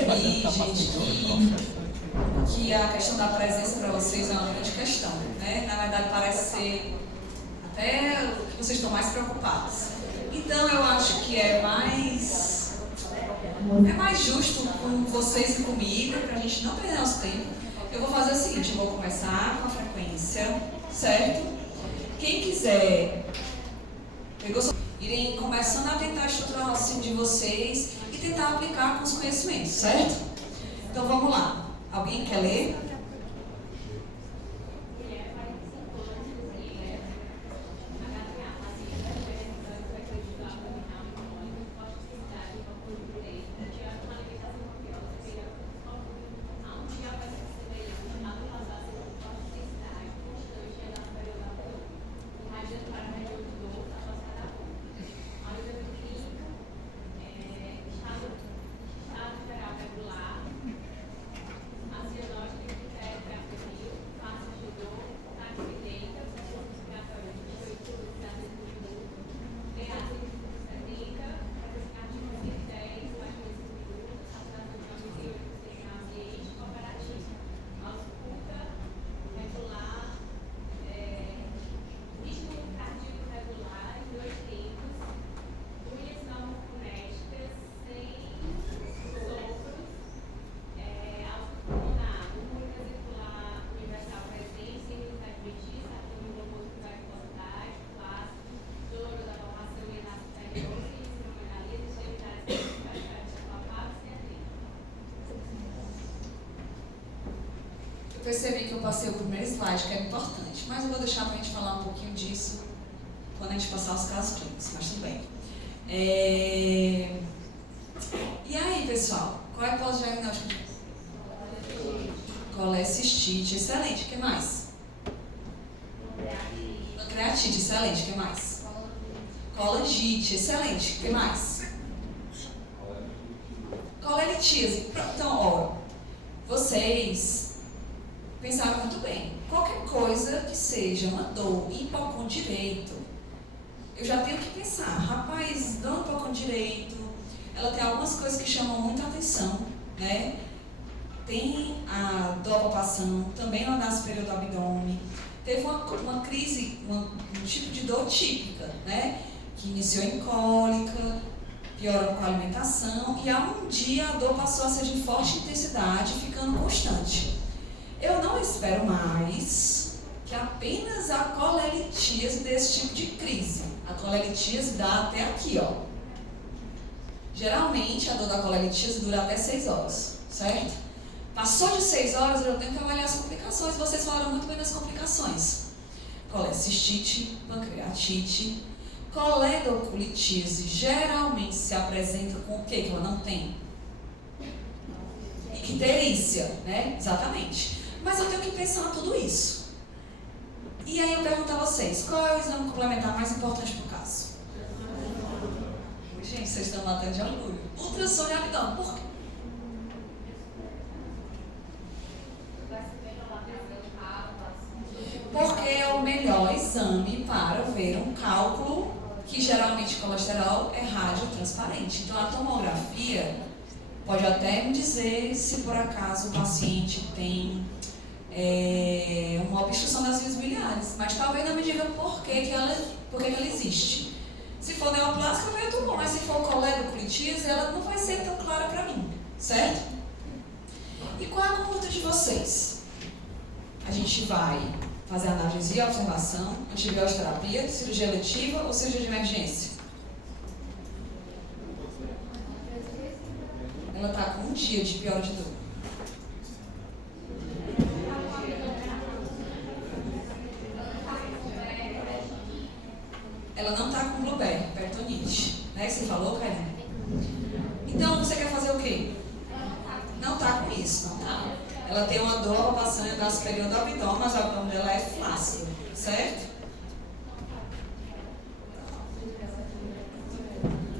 percebi, gente, que a questão da presença para vocês é uma grande questão, né? Na verdade, parece ser até que vocês estão mais preocupados. Então, eu acho que é mais justo com vocês e comigo, para a gente não perder nosso tempo. Eu vou fazer o seguinte, eu vou começar com a frequência, certo? Quem quiser, irem começando a tentar estruturar o raciocínio de vocês e tentar aplicar com os conhecimentos, certo? Então, vamos lá. Alguém quer ler? Eu percebi que eu passei o primeiro slide, que é importante, mas eu vou deixar para a gente falar um pouquinho disso quando a gente passar os casos clínicos, mas tudo bem. E aí, pessoal, qual é o pós-diagnóstico? Colecistite, excelente, o que mais? Pancreatite, excelente, o que mais? Colangite, excelente, o que mais? Colelitíase. Então, ó, vocês pensaram muito bem. Qualquer coisa que seja uma dor hipoconddireito, eu já tenho que pensar, rapaz, dor hipoconddireito, ela tem algumas coisas que chamam muita atenção, né? Tem a palpação, também lá na superior do abdômen. Teve uma crise, um tipo de dor típica, né? Que iniciou em cólica, piorou com a alimentação, e há um dia a dor passou a ser de forte intensidade, ficando constante. Eu não espero mais que apenas a colelitíase dê esse tipo de crise. A colelitíase dá até aqui, ó. Geralmente, a dor da colelitíase dura até 6 horas, certo? Passou de 6 horas, eu tenho que avaliar as complicações. Vocês falaram muito bem das complicações. Colecistite, pancreatite, coledocolitíase geralmente se apresenta com o que ela não tem? Icterícia, né? Exatamente. Mas eu tenho que pensar em tudo isso. E aí eu pergunto a vocês, qual é o exame complementar mais importante para o caso? Gente, vocês estão matando de orgulho. Ultrassom de abdômen. Por quê? Porque é o melhor exame para ver um cálculo que geralmente colesterol é radiotransparente. Então a tomografia pode até me dizer se por acaso o paciente tem uma obstrução das vias biliares, mas talvez não me diga por que ela existe. Se for neoplásica, vai tudo bom, mas se for coledocolitíase, ela não vai ser tão clara para mim, certo? E qual é a conduta de vocês? A gente vai fazer analgesia, observação, antibiótico-terapia, cirurgia letiva ou cirurgia de emergência? Ela está com um dia de piora de dor. Ela não está com Blueberry, peritonite, né? Você falou, Karine? Então, você quer fazer o quê? Não está com isso, não está. Ela tem uma dor passando da superior do abdômen, mas o abdômen dela é flácido, certo?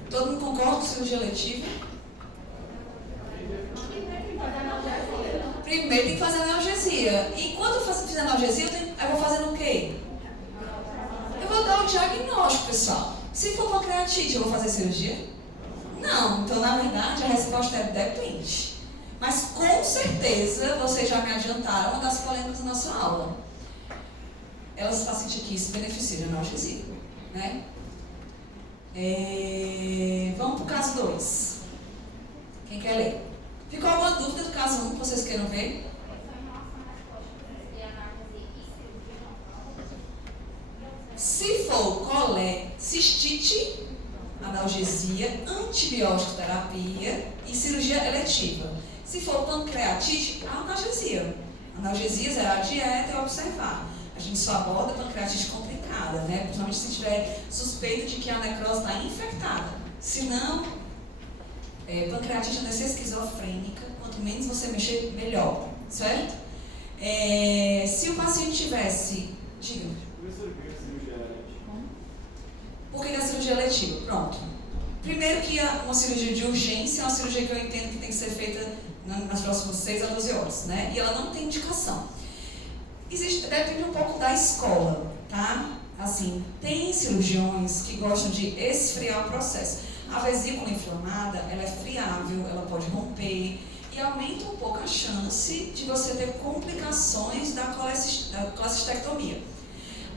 Todo mundo concorda com cirurgia letiva? Primeiro tem que fazer analgesia. E quando eu fizer analgesia, eu vou fazendo o quê? Eu vou dar o diagnóstico, pessoal. Se for pancreatite, eu vou fazer cirurgia? Não. Então, na verdade, a resposta é depende. Mas com certeza vocês já me adiantaram uma das polêmicas da nossa aula. Elas pacientes aqui se beneficiam de analgesia, né? Vamos para o caso 2. Quem quer ler? Ficou alguma dúvida do caso 1 que vocês queiram ver? Se for colé, cistite, analgesia, antibiótico terapia e cirurgia eletiva. Se for pancreatite, analgesia. Analgesia, zerar a dieta e observar. A gente só aborda pancreatite complicada, né? Principalmente se tiver suspeita de que a necrose está infectada. Se não, pancreatite é doença esquizofrênica. Quanto menos você mexer, melhor. Certo? Se o paciente tivesse... Diga. Por que a cirurgia eletiva? Pronto. Primeiro que uma cirurgia de urgência é uma cirurgia que eu entendo que tem que ser feita nas próximas 6 a 12 horas, né? E ela não tem indicação. Depende um pouco da escola, tá? Assim, tem cirurgiões que gostam de esfriar o processo. A vesícula inflamada, ela é friável, ela pode romper e aumenta um pouco a chance de você ter complicações da colecistectomia.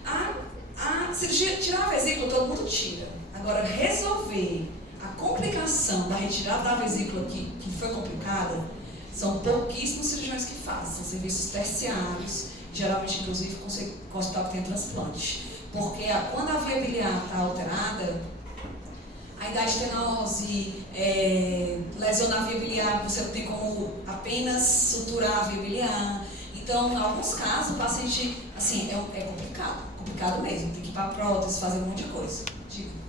A cirurgia, tirar a vesícula, todo mundo tira. Agora, resolver a complicação da retirada da vesícula que foi complicada, são pouquíssimos cirurgiões que fazem. São serviços terciários, geralmente, inclusive, com o hospital que tem transplante. Porque quando a via biliar está alterada, a hidastenose, lesiona a via biliar, você não tem como apenas suturar a via biliar. Então, em alguns casos, o paciente, assim, é complicado mesmo. Tem que ir para a prótese, fazer um monte de coisa. Diga.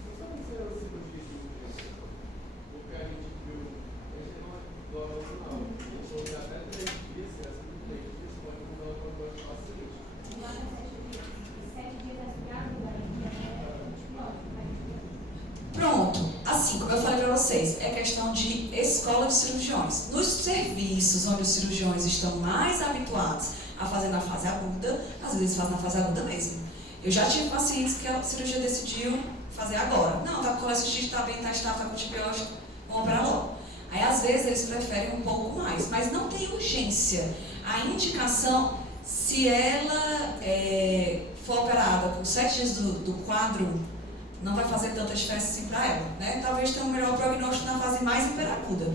Pronto, assim, como eu falei para vocês, é questão de escola de cirurgiões. Nos serviços onde os cirurgiões estão mais habituados a fazer na fase aguda, às vezes fazem na fase aguda mesmo. Eu já tive pacientes que a cirurgia decidiu fazer agora. Não, tá com colecistite, tá bem, tá estável, tá com antibiótico, vamos operar logo. Aí às vezes eles preferem um pouco mais, mas não tem urgência. A indicação, se ela for operada com 7 dias do quadro, não vai fazer tanta diferença assim para ela, né? Talvez tenha um melhor prognóstico na fase mais hiperaguda.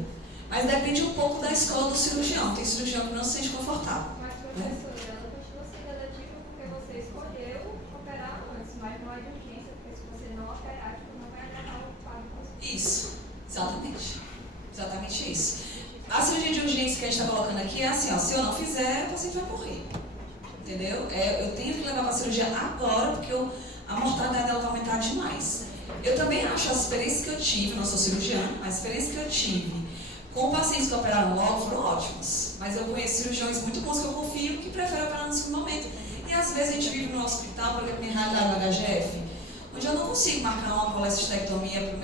Mas depende um pouco da escola do cirurgião. Tem cirurgião que não se sente confortável. Mas, professora, ela continua sendo eletiva porque você escolheu operar antes, mas não é de urgência, porque se você não operar, não vai agarrar o quadro. Isso, exatamente. Exatamente isso. A cirurgia de urgência que a gente está colocando aqui é assim, ó, se eu não fizer, o paciente vai morrer. Entendeu? Eu tenho que levar para a cirurgia agora, porque a mortalidade dela vai aumentar demais. Eu também acho as experiências que eu tive, não sou cirurgiã, mas as experiências que eu tive com pacientes que operaram logo foram ótimas. Mas eu conheço cirurgiões muito bons que eu confio que preferem operar no segundo momento. E às vezes a gente vive no hospital, por exemplo, em realidade no HGF, onde eu não consigo marcar uma colecistectomia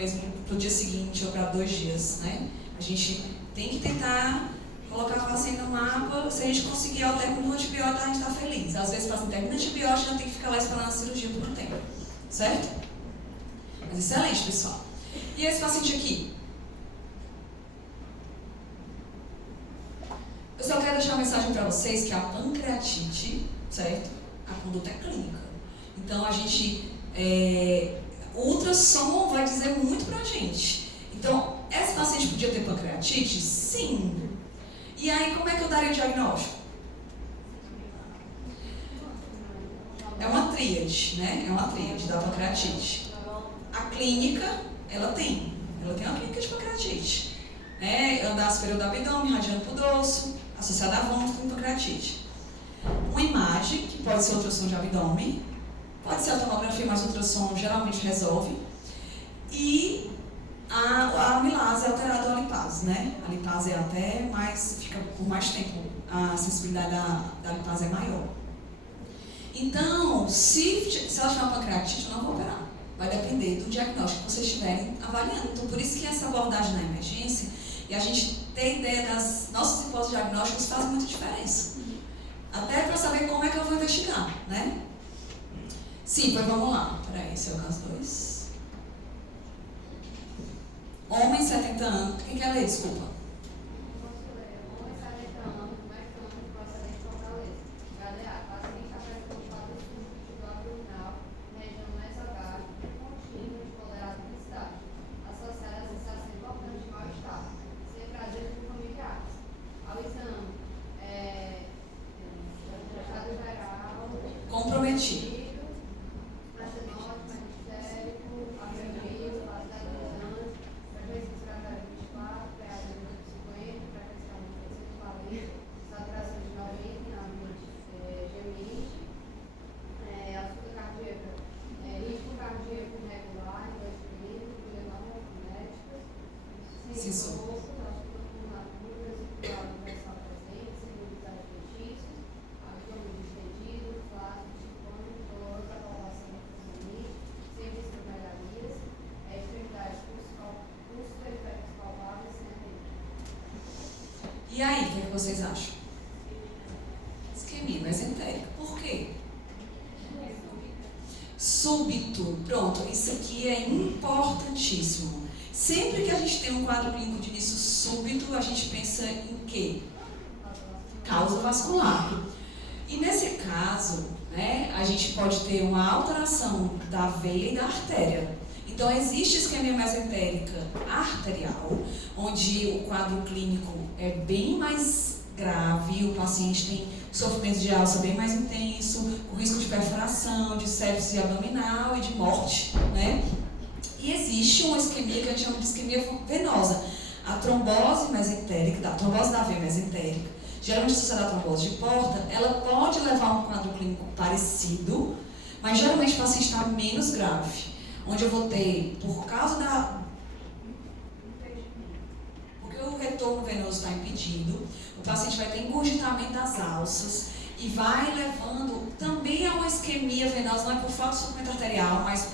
para o dia seguinte ou para 2 dias, né? A gente tem que tentar colocar a paciente no mapa. Se a gente conseguir ao término do antibiótico, a gente está feliz. Às vezes o paciente termina o antibiótico, já tem que ficar lá esperando a cirurgia por um tempo. Certo? Mas excelente, pessoal. E esse paciente aqui? Eu só quero deixar uma mensagem para vocês que a pancreatite, certo? A conduta é clínica. Então a gente... o ultrassom vai dizer muito pra gente. Então, esse paciente podia ter pancreatite? Sim. E aí, como é que eu daria o diagnóstico? É uma tríade, né? É uma tríade da pancreatite. A clínica, ela tem uma clínica de pancreatite. Andar superior do abdômen, irradiando para o dorso, associada a vômito com pancreatite. Uma imagem, que pode ser ultrassom de abdômen, pode ser a tomografia, mas o ultrassom geralmente resolve. E a amilase é alterada ou a lipase, né? A lipase é até mais, fica por mais tempo, a sensibilidade da lipase é maior. Então, se ela tiver uma pancreatite, eu não vou operar. Vai depender do diagnóstico que vocês estiverem avaliando. Então, por isso que essa abordagem na emergência e a gente ter ideia das nossas hipóteses diagnósticas faz muita diferença. Até para saber como é que eu vou investigar, né? Sim, pois vamos lá. Peraí, esse é o caso 2. Homem, 70 anos. Quem quer ler? Desculpa. E aí, o que vocês acham? Isquemia mesentérica. Por quê? Súbito. Pronto, isso aqui é importantíssimo. Sempre que a gente tem um quadro clínico de início súbito, a gente pensa em quê? Causa vascular. E nesse caso, né, a gente pode ter uma alteração da veia e da artéria. Então, existe isquemia mesentérica arterial, onde o quadro clínico é bem mais grave, o paciente tem sofrimento de alça bem mais intenso, com risco de perfuração, de sepse abdominal e de morte, né? E existe uma isquemia que a gente chama de isquemia venosa. A trombose mesentérica, a trombose da veia mesentérica, geralmente associada à trombose de porta, ela pode levar a um quadro clínico parecido, mas geralmente o paciente está menos grave. Onde eu vou ter, por causa da... Porque o retorno venoso está impedido, o paciente vai ter engurgitamento das alças e vai levando também a uma isquemia venosa, não é por falta de suprimento arterial, mas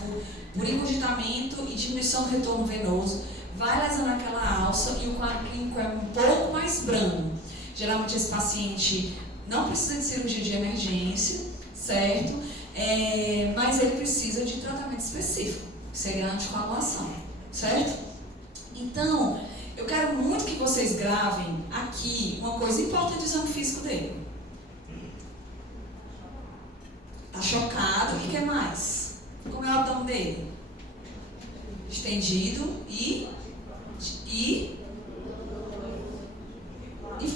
por engurgitamento e diminuição do retorno venoso, vai lesando aquela alça e o quadro clínico é um pouco mais brando. Geralmente esse paciente não precisa de cirurgia de emergência, certo? Mas ele precisa de tratamento específico, que seria a anticoagulação, certo? Então, eu quero muito que vocês gravem aqui uma coisa importante do exame físico dele. Tá chocado? O que é mais? Como é o abdômen dele? Estendido e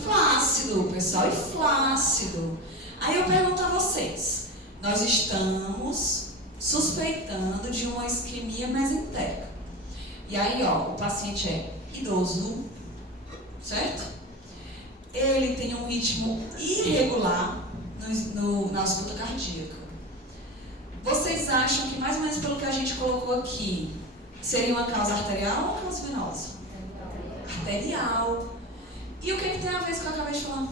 flácido, pessoal, e flácido. Aí eu pergunto a vocês, nós estamos suspeitando de uma isquemia mesentérica. E aí, ó, o paciente é idoso, certo? Ele tem um ritmo irregular na ausculta cardíaca. Vocês acham que, mais ou menos pelo que a gente colocou aqui, seria uma causa arterial ou uma causa venosa? Arterial. E o que tem a ver com o que eu acabei de falar?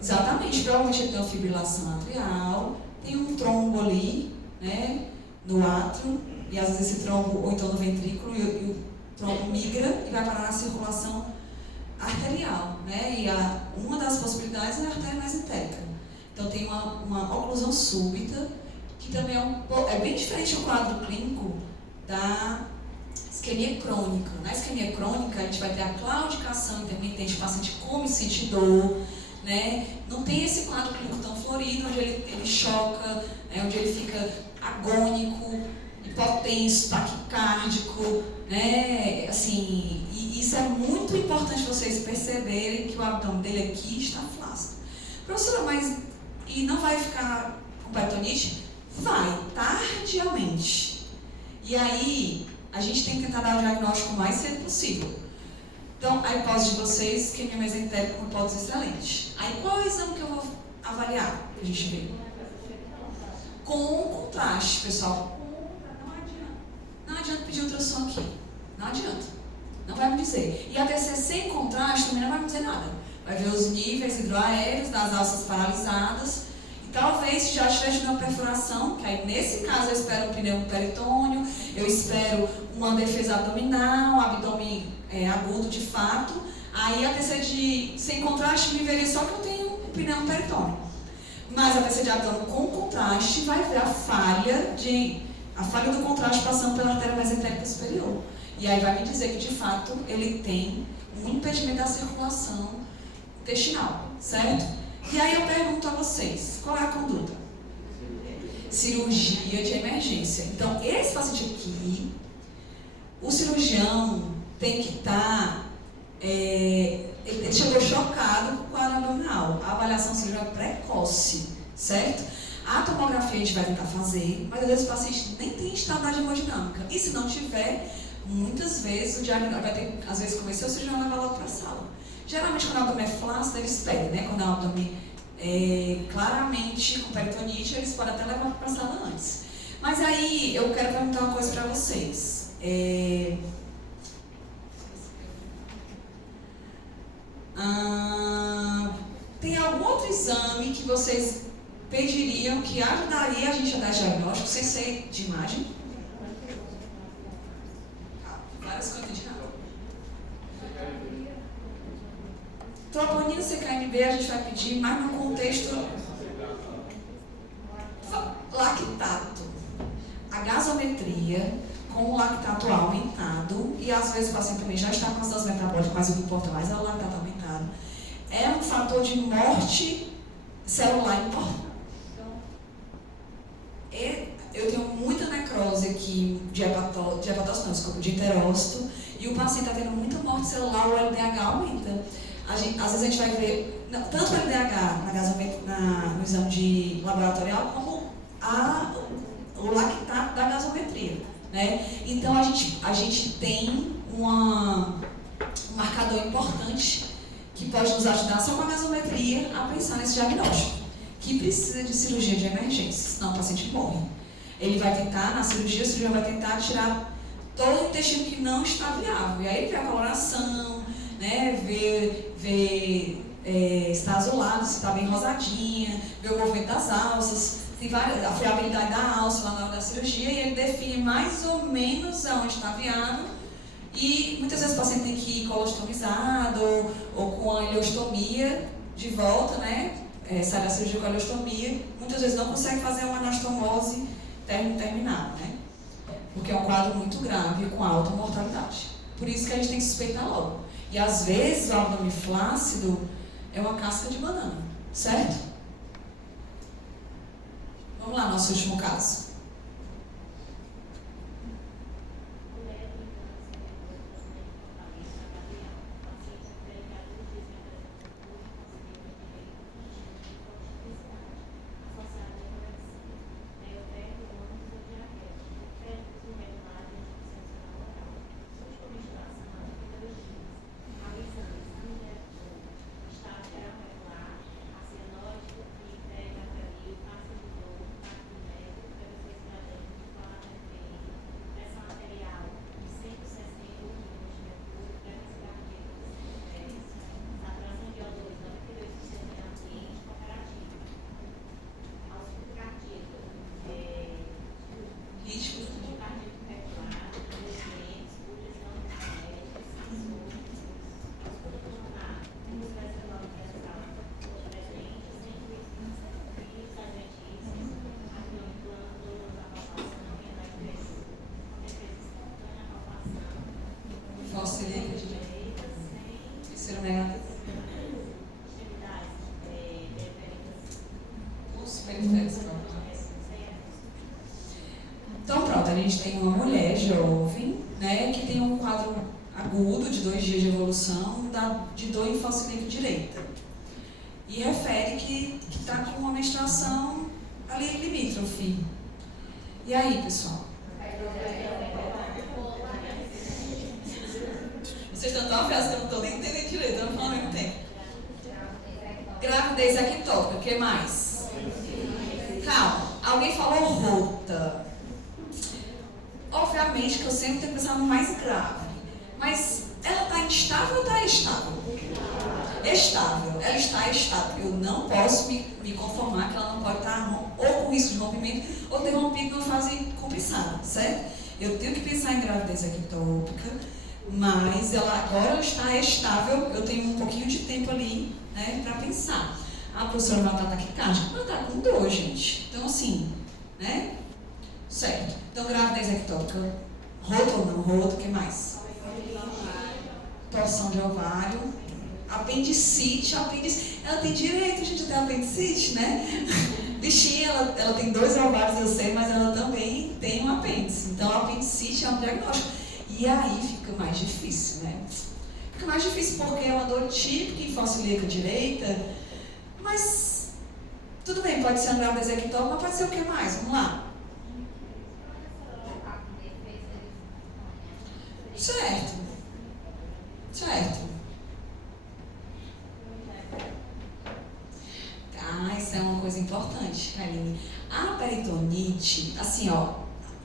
Exatamente, provavelmente ele tem uma fibrilação atrial, tem um trombo ali, né, no átrio, e às vezes esse trombo, ou então no ventrículo, e o trombo migra e vai parar na circulação arterial, né, e uma das possibilidades é a artéria mesentérica. Então tem uma oclusão súbita, que também é bem diferente do quadro clínico da isquemia crônica. Na isquemia crônica, a gente vai ter a claudicação intermitente, o paciente come e sente dor, né? Não tem esse quadro clínico tão florido, onde ele choca, né? Onde ele fica agônico, hipotenso, taquicárdico, né? Assim, e isso é muito importante vocês perceberem que o abdômen dele aqui está flácido. Professora, mas e não vai ficar com peritonite? Vai, tardiamente. E aí, a gente tem que tentar dar o diagnóstico o mais cedo possível. Então, a hipótese de vocês, isquemia mesentérica com hipótese excelente. Aí, qual é o exame que eu vou avaliar, pra gente ver? Com contraste, pessoal. Não adianta pedir ultrassom aqui. Não adianta. Não vai me dizer. E a TC sem contraste também não vai me dizer nada. Vai ver os níveis hidroaéreos das alças paralisadas. E talvez, se já estiver de uma perfuração, que aí nesse caso eu espero um pneumo peritônio, eu espero uma defesa abdominal, um abdômen agudo de fato. Aí a TC sem contraste me veria só que eu tenho um pneumo peritônio. Mas a TC de abdômen com contraste vai ver a falha do contraste passando pela artéria mesentérica superior. E aí vai me dizer que de fato ele tem um impedimento da circulação intestinal, certo? E aí eu pergunto a vocês, qual é a conduta? Cirurgia de emergência. Então, esse paciente aqui, o cirurgião tem que estar... ele chegou chocado com o quadro abdominal. A avaliação cirúrgica é precoce, certo? A tomografia a gente vai tentar fazer, mas às vezes o paciente nem tem estabilidade hemodinâmica. E se não tiver, muitas vezes o diagnóstico vai ter, às vezes, convencer o cirurgião a levar logo para a sala. Geralmente, quando o abdômen é flácido, eles pedem, né? Quando o abdômen claramente com peritonite, eles podem até levar para a sala antes. Mas aí, eu quero perguntar uma coisa para vocês. Tem algum outro exame que vocês pediriam que ajudaria a gente a dar diagnóstico sem ser de imagem? Várias coisas de nada. Troponina CKMB a gente vai pedir, mas no contexto lactato. A gasometria com o lactato aumentado, e às vezes o paciente também já está com acidose metabólica, mas o que importa mais é o lactato aumentado, é um fator de morte celular importante. Eu tenho muita necrose aqui de hepatócito, de enterócito, e o paciente está tendo muita morte celular, o LDH aumenta. Às vezes a gente vai ver, tanto o LDH no exame de laboratorial, como o lactato da gasometria, né? Então a gente tem um marcador importante que pode nos ajudar só com a gasometria a pensar nesse diagnóstico, que precisa de cirurgia de emergência, senão o paciente morre. Ele vai tentar, na cirurgia, o cirurgião vai tentar tirar todo o intestino que não está viável. E aí ele vê a coloração, né, vê se está azulado, se está bem rosadinha, vê o movimento das alças, tem a friabilidade da alça lá na hora da cirurgia, e ele define mais ou menos aonde está viável. E muitas vezes o paciente tem que ir colostomizado ou com a ileostomia de volta, né? Sai da cirurgia com a ileostomia, muitas vezes não consegue fazer uma anastomose terminal, né? Porque é um quadro muito grave e com alta mortalidade. Por isso que a gente tem que suspeitar logo. E às vezes o abdômen flácido é uma casca de banana, certo? Vamos lá, nosso último caso. Então pronto, a gente tem uma mulher jovem, né, que tem um quadro agudo de 2 dias de evolução de dor em fossílica direita. E refere que está com uma menstruação ali limítrofe. E aí, pessoal? Vocês estão tão afiados que eu não estou nem entendendo direito, eu não falo ao mesmo tempo. Gravidez ectópica, o que mais? Calma, alguém falou rota. Obviamente que eu sempre tenho que pensar no mais grave. Mas ela está instável ou está estável? Estável. Ela está estável. Eu não posso me conformar que ela não pode estar ou com risco de rompimento ou ter rompido numa fase compensada, certo? Eu tenho que pensar em gravidez ectópica, mas agora está estável, eu tenho um pouquinho de tempo ali, né, para pensar. A professora vai estar taquicárdica, ela está com dor, gente. Então, assim, né? Certo. Então, gravidez ectópica, rota ou não rota, o que mais? Torção de ovário, apendicite. Ela tem direito, gente, a ter apendicite, né? Bichinha, ela tem 2 ovários, eu sei, mas ela também tem um apêndice. Então, a apendicite é um diagnóstico. E aí fica mais difícil, né? Fica mais difícil porque é uma dor típica em fossa ilíaca direita, mas tudo bem, pode ser uma gravidez ectópica, mas pode ser o que mais? Vamos lá. Certo. Isso é uma coisa importante, Karine. A peritonite, assim, ó,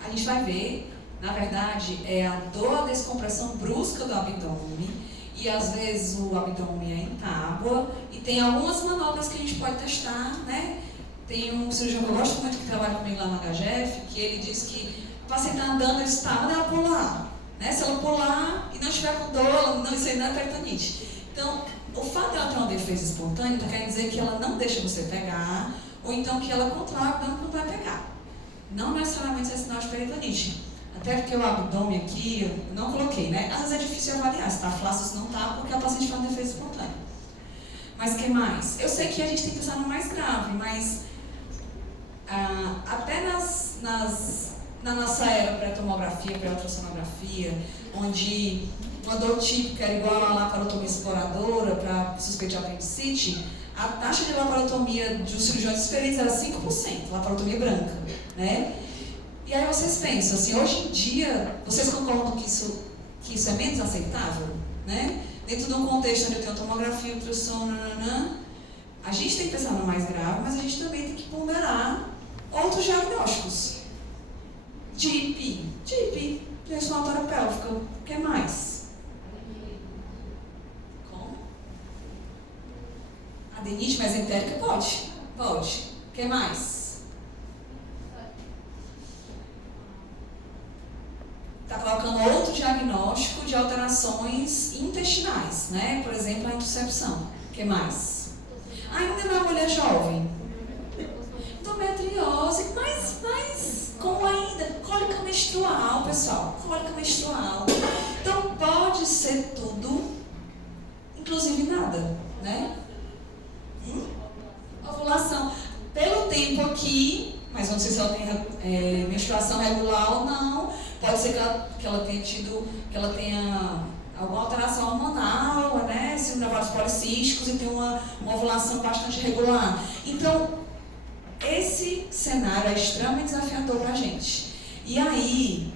a gente vai ver, na verdade, é a dor, a descompressão brusca do abdômen, e às vezes o abdômen é em tábua, e tem algumas manobras que a gente pode testar, né? Tem um cirurgião que eu gosto muito que trabalha comigo lá no HGF, que ele diz que o paciente está andando, ele está, manda ela pular, né? Se ela pular e não estiver com dor, isso aí não é peritonite. Então, o fato de ela ter uma defesa espontânea não quer dizer que ela não deixa você pegar, ou então que ela controla o abdômen que não vai pegar. Não necessariamente é sinal de peritonite. Até porque o abdômen aqui, eu não coloquei, né? Às vezes é difícil avaliar se está flácido ou se não está, porque a paciente faz defesa espontânea. Mas o que mais? Eu sei que a gente tem que pensar no mais grave, mas até na nossa era pré-tomografia, pré-ultrassonografia, onde uma dor típica era igual a laparotomia exploradora para suspeito de apendicite, a taxa de laparotomia dos cirurgiões experientes era 5%, laparotomia branca, né? E aí vocês pensam assim, hoje em dia, vocês concordam que isso é menos aceitável, né? Dentro de um contexto onde eu tenho tomografia, ultrassom, a gente tem que pensar no mais grave, mas a gente também tem que ponderar outros diagnósticos. DIP, disfunção pélvica, o que mais? Como? Adenite mesentérica? Pode. O que mais? Está colocando outro diagnóstico de alterações intestinais, né? Por exemplo, a intuscepção. O que mais? Ainda na mulher jovem. Endometriose, mas como ainda? Cólica menstrual, pessoal. Cólica menstrual. Então, pode ser tudo, inclusive nada, né? Ovulação. Pelo tempo aqui, mas não sei se ela tem menstruação regular ou não. Pode ser que ela tenha alguma alteração hormonal, né? Síndrome de ovários policísticos e tem uma ovulação bastante regular. Então, esse cenário é extremamente desafiador para a gente. E aí,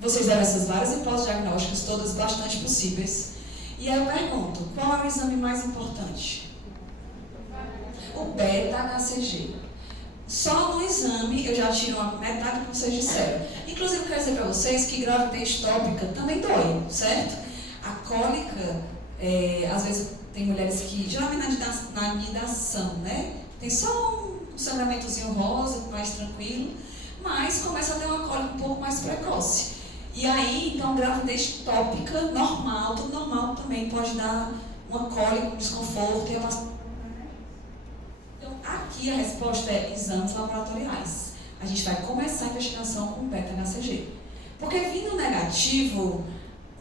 vocês deram essas várias hipóteses diagnósticas, todas bastante possíveis. E aí eu pergunto, qual é o exame mais importante? O beta-HCG. Só no exame eu já tiro a metade que vocês disseram. Inclusive, eu quero dizer para vocês que gravidez tópica também dói, certo? A cólica, às vezes tem mulheres que, geralmente na anidação, né? Tem só um sangramentozinho rosa, mais tranquilo, mas começa a ter uma cólica um pouco mais precoce. E aí, então, gravidez tópica, normal, tudo normal também pode dar uma cólica, um desconforto e a aqui a resposta é exames laboratoriais. A gente vai começar a investigação com beta-HCG. Porque vindo negativo,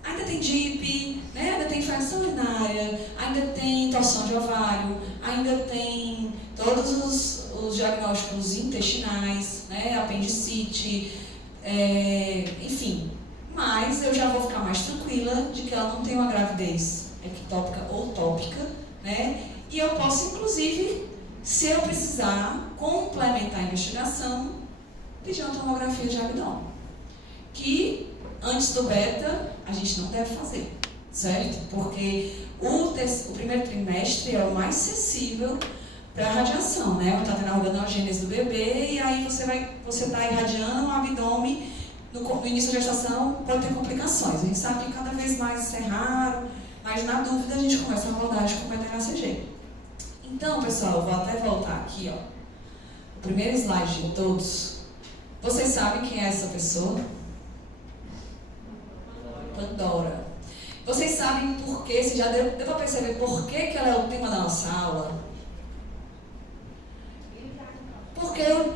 ainda tem DIP, né? Ainda tem infecção urinária, ainda tem torção de ovário, ainda tem todos os diagnósticos intestinais, né? Apendicite, enfim. Mas eu já vou ficar mais tranquila de que ela não tem uma gravidez ectópica ou tópica, né? E eu posso, inclusive, se eu precisar complementar a investigação, pedir uma tomografia de abdômen. Que antes do beta, a gente não deve fazer, certo? Porque o primeiro trimestre é o mais sensível para a radiação, né? Está tendo a organogênese do bebê e aí você está irradiando o abdômen no início da gestação, pode ter complicações. A gente sabe que cada vez mais isso é raro, mas na dúvida a gente começa a abordagem com beta-HCG. Então, pessoal, eu vou até voltar aqui, ó. O primeiro slide de todos. Vocês sabem quem é essa pessoa? Pandora. Vocês sabem por quê? Você já deu para perceber por que ela é o tema da nossa aula?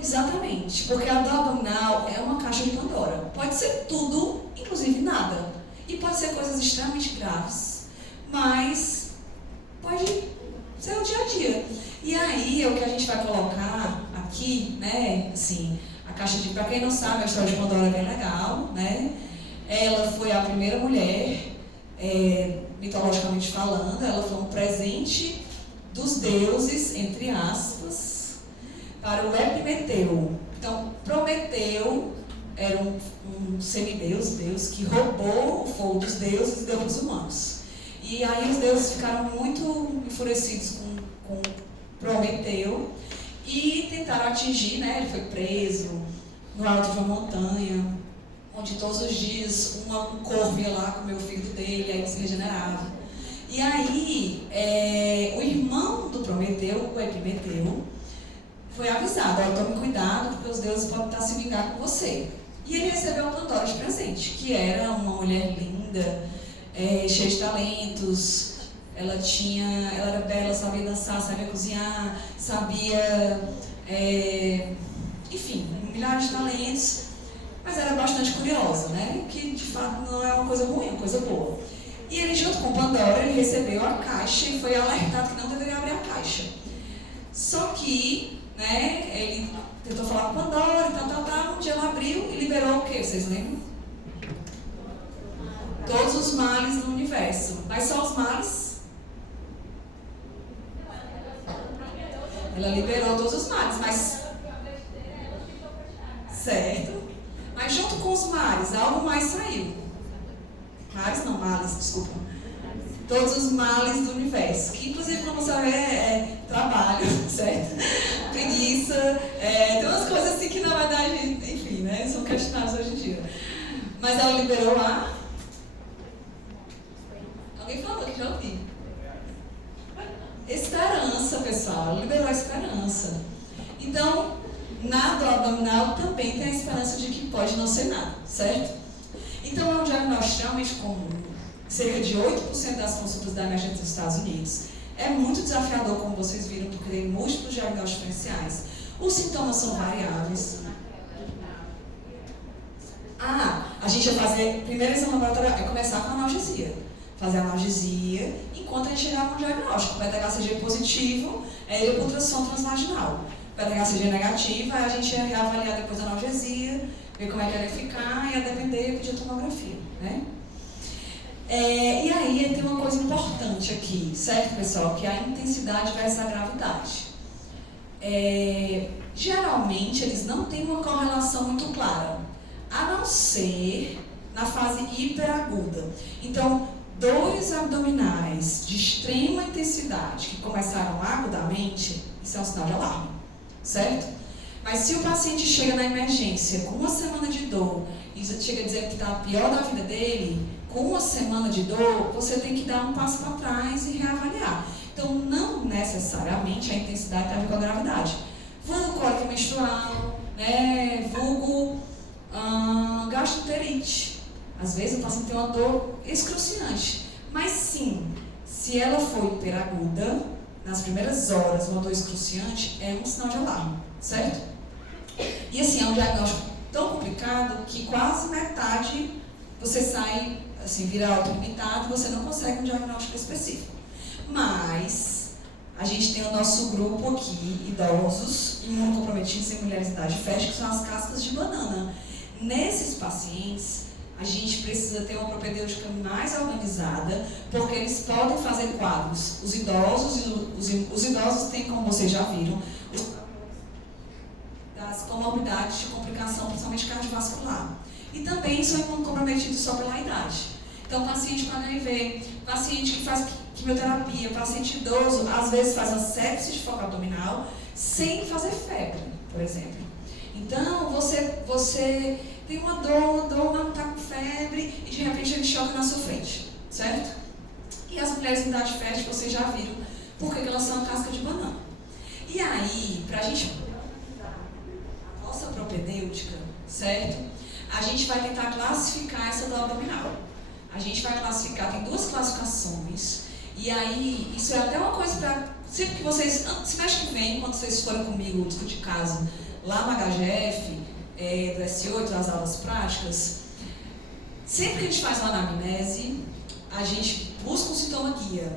Exatamente. Porque a dor abdominal é uma caixa de Pandora. Pode ser tudo, inclusive nada. E pode ser coisas extremamente graves. Mas pode ser o dia a dia. E aí, o que a gente vai colocar aqui, né, assim, a caixa de... Para quem não sabe, a história de Pandora é bem legal, né? Ela foi a primeira mulher, mitologicamente falando, ela foi um presente dos deuses, entre aspas, para o Epimeteu. Então, Prometeu era um semideus, Deus, que roubou o fogo dos deuses e deu para os humanos. E aí os deuses ficaram muito enfurecidos com Prometeu e tentaram atingir, né? Ele foi preso no alto de uma montanha, onde todos os dias um corvo ia lá comer o filho dele, aí ele se regenerava. E aí, o irmão do Prometeu, o Epimeteu, foi avisado: olha, tome cuidado, porque os deuses podem estar se vingando com você. E ele recebeu Pandora de presente, que era uma mulher linda, cheia de talentos, ela era bela, sabia dançar, sabia cozinhar, sabia, enfim, milhares de talentos, mas era bastante curiosa, né? Que de fato não é uma coisa ruim, é uma coisa boa. E ele, junto com Pandora, ele recebeu a caixa e foi alertado que não deveria abrir a caixa. Só que, né, ele tentou falar com Pandora e tal, um dia ela abriu e liberou o quê? Vocês lembram? Todos os males do universo. Mas só os males? Ela liberou todos os males, mas... Certo. Mas junto com os males, algo mais saiu. Males, desculpa. Todos os males do universo. Que inclusive, como você vê, é trabalho, certo? Preguiça, tem umas coisas assim que na verdade, enfim, né, são questionadas hoje em dia. Mas ela liberou a... Alguém falou que já ouvi. Esperança, pessoal. Ela liberou a esperança. Então, na dor abdominal também tem a esperança de que pode não ser nada, certo? Então, é um diagnóstico realmente comum. Cerca de 8% das consultas da emergência dos Estados Unidos. É muito desafiador, como vocês viram, porque tem múltiplos diagnósticos diferenciais. Os sintomas são variáveis. A gente ia fazer, primeiro exame laboratorial, é começar com a analgesia. Fazer a analgesia, enquanto a gente chegava no diagnóstico. PET-HCG positivo, é ir para o ultrassom transvaginal. PET-HCG negativo, a gente ia reavaliar depois a analgesia, ver como é que ela ia ficar, e a depender, pedir a tomografia, né? E aí tem uma coisa importante aqui, certo, pessoal? Que é a intensidade versus a gravidade. Geralmente, eles não têm uma correlação muito clara, a não ser na fase hiperaguda. Então, dores abdominais de extrema intensidade que começaram agudamente, isso é um sinal de alarme, certo? Mas se o paciente chega na emergência com uma semana de dor e chega a dizer que está a pior da vida dele, com uma semana de dor, você tem que dar um passo para trás e reavaliar. Então, não necessariamente a intensidade tem a ver com a gravidade. Vulgo cólica menstrual, né? Vulgo gastroenterite. Às vezes o paciente tem uma dor excruciante. Mas sim, se ela for hiperaguda, nas primeiras horas, uma dor excruciante, é um sinal de alarme, certo? E assim, é um diagnóstico tão complicado que quase metade você sai, assim, vira autolimitado, você não consegue um diagnóstico específico. Mas a gente tem o nosso grupo aqui, idosos, imunocomprometidos em mulheres de idade fértil, que são as cascas de banana. Nesses pacientes, a gente precisa ter uma propedêutica mais organizada, porque eles podem fazer quadros. Os idosos têm, como vocês já viram, das comorbidades de complicação, principalmente cardiovascular. E também são imunocomprometidos só pela idade. Então, paciente com HIV, paciente que faz quimioterapia, paciente idoso, às vezes faz uma sepse de foco abdominal sem fazer febre, por exemplo. Então, você tem uma dor, mas não está com febre e de repente ele choca na sua frente, certo? E as mulheres em idade fértil, vocês já viram por que elas são a casca de banana. E aí, para a gente a nossa propedêutica, certo? A gente vai tentar classificar essa dor abdominal. A gente vai classificar, tem duas classificações, e aí, isso é até uma coisa para, sempre que vocês, semestre que vem, quando vocês forem comigo discutir caso, lá no HGF, do S8, as aulas práticas, sempre que a gente faz uma anamnese, a gente busca um sintoma guia.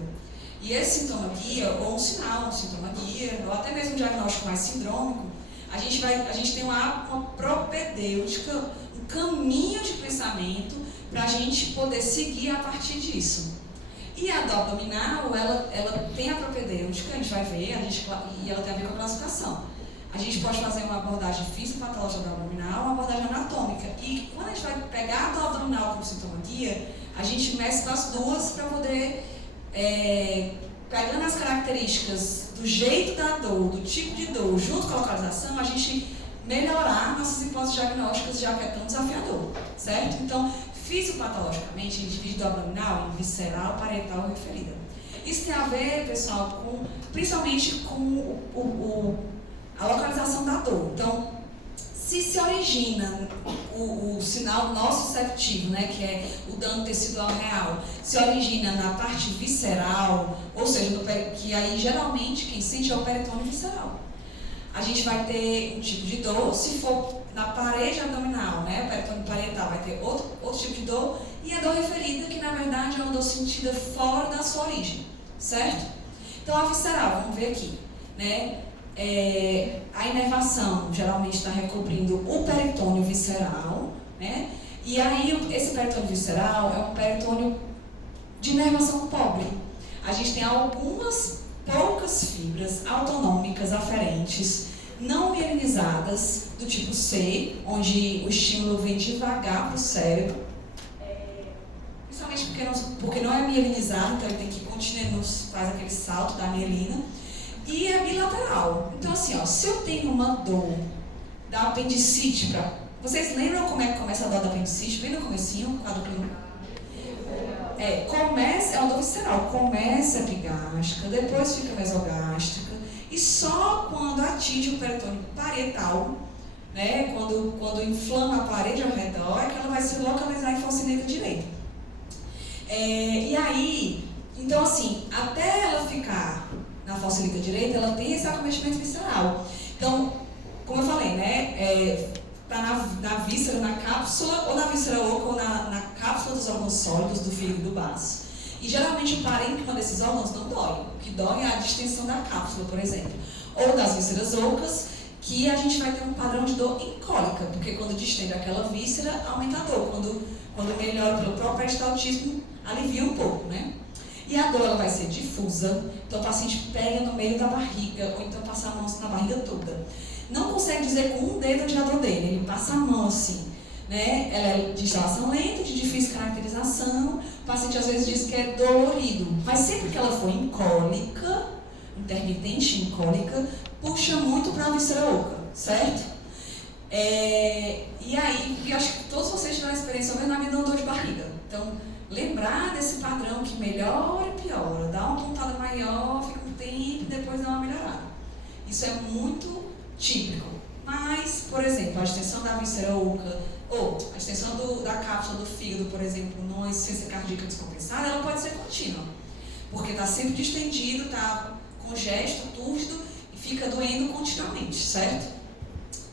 E esse sintoma guia, ou um sinal, um sintoma guia, ou até mesmo um diagnóstico mais sindrômico, a gente tem uma propedêutica, um caminho de pensamento para a gente poder seguir a partir disso. E a dor abdominal, ela tem a propedêutica, a gente vai ver, e ela tem a ver com a classificação. A gente pode fazer uma abordagem fisiopatológica da dor abdominal, uma abordagem anatômica. E quando a gente vai pegar a dor abdominal como sintoma guia, a gente mescla as duas para poder, pegando as características do jeito da dor, do tipo de dor, junto com a localização, a gente melhorar nossas hipóteses diagnósticas, já que é tão desafiador, certo? Então, fisiopatologicamente, a gente divide dor abdominal em visceral, parietal e referida. Isso tem a ver, pessoal, principalmente com a localização da dor. Então, se origina o sinal nociceptivo, né, que é o dano tecidual real, se origina na parte visceral, ou seja, que aí geralmente quem sente é o peritônio visceral. A gente vai ter um tipo de dor, se for na parede abdominal, né, o peritônio parietal vai ter outro tipo de dor, e a dor referida, que na verdade é uma dor sentida fora da sua origem, certo? Então a visceral, vamos ver aqui, né? A inervação geralmente está recobrindo o peritônio visceral, né? E aí esse peritônio visceral é um peritônio de inervação pobre. A gente tem algumas poucas fibras autonômicas aferentes, não mielinizadas, do tipo C, onde o estímulo vem devagar para o cérebro, principalmente porque não é mielinizado, então ele tem que continuar, faz aquele salto da mielina. E é bilateral. Então, assim, ó, se eu tenho uma dor da apendicite, vocês lembram como é que começa a dor da apendicite? Bem no comecinho, quadrúpio. É uma dor visceral. Começa epigástica, depois fica mesogástrica, e só quando atinge o peritônio parietal, né, quando inflama a parede ao redor, é que ela vai se localizar em fossa ilíaca direita. E aí, então assim, até ela ficar na fossa ilíaca direita, ela tem esse acometimento visceral. Então, como eu falei, né, tá na víscera, na cápsula, ou na víscera oca, ou na cápsula dos órgãos sólidos do fígado e do baço. E geralmente o parênquima desses órgãos não dói. O que dói é a distensão da cápsula, por exemplo. Ou das vísceras ocas, que a gente vai ter um padrão de dor incólica, porque quando distende aquela víscera, aumenta a dor. Quando melhora pelo próprio peristaltismo, alivia um pouco, né? E a dor ela vai ser difusa, então o paciente pega no meio da barriga, ou então passa a mão na barriga toda. Não consegue dizer com um dedo onde é a dor dele, ele passa a mão assim, né? Ela é de instalação lenta, de difícil caracterização, o paciente às vezes diz que é dolorido, mas sempre que ela for incólica, intermitente incólica, puxa muito para a víscera oca, certo? E aí, eu acho que todos vocês tiveram experiência ao menos na vida dor de barriga. Então, lembrar desse padrão que melhora e piora, dá uma pontada maior, fica um tempo e depois dá uma melhorada. Isso é muito típico. Mas, por exemplo, a extensão da víscera oca ou a extensão da cápsula do fígado, por exemplo, numa insuficiência cardíaca descompensada, ela pode ser contínua. Porque está sempre distendido, está congesto, túrgido e fica doendo continuamente, certo?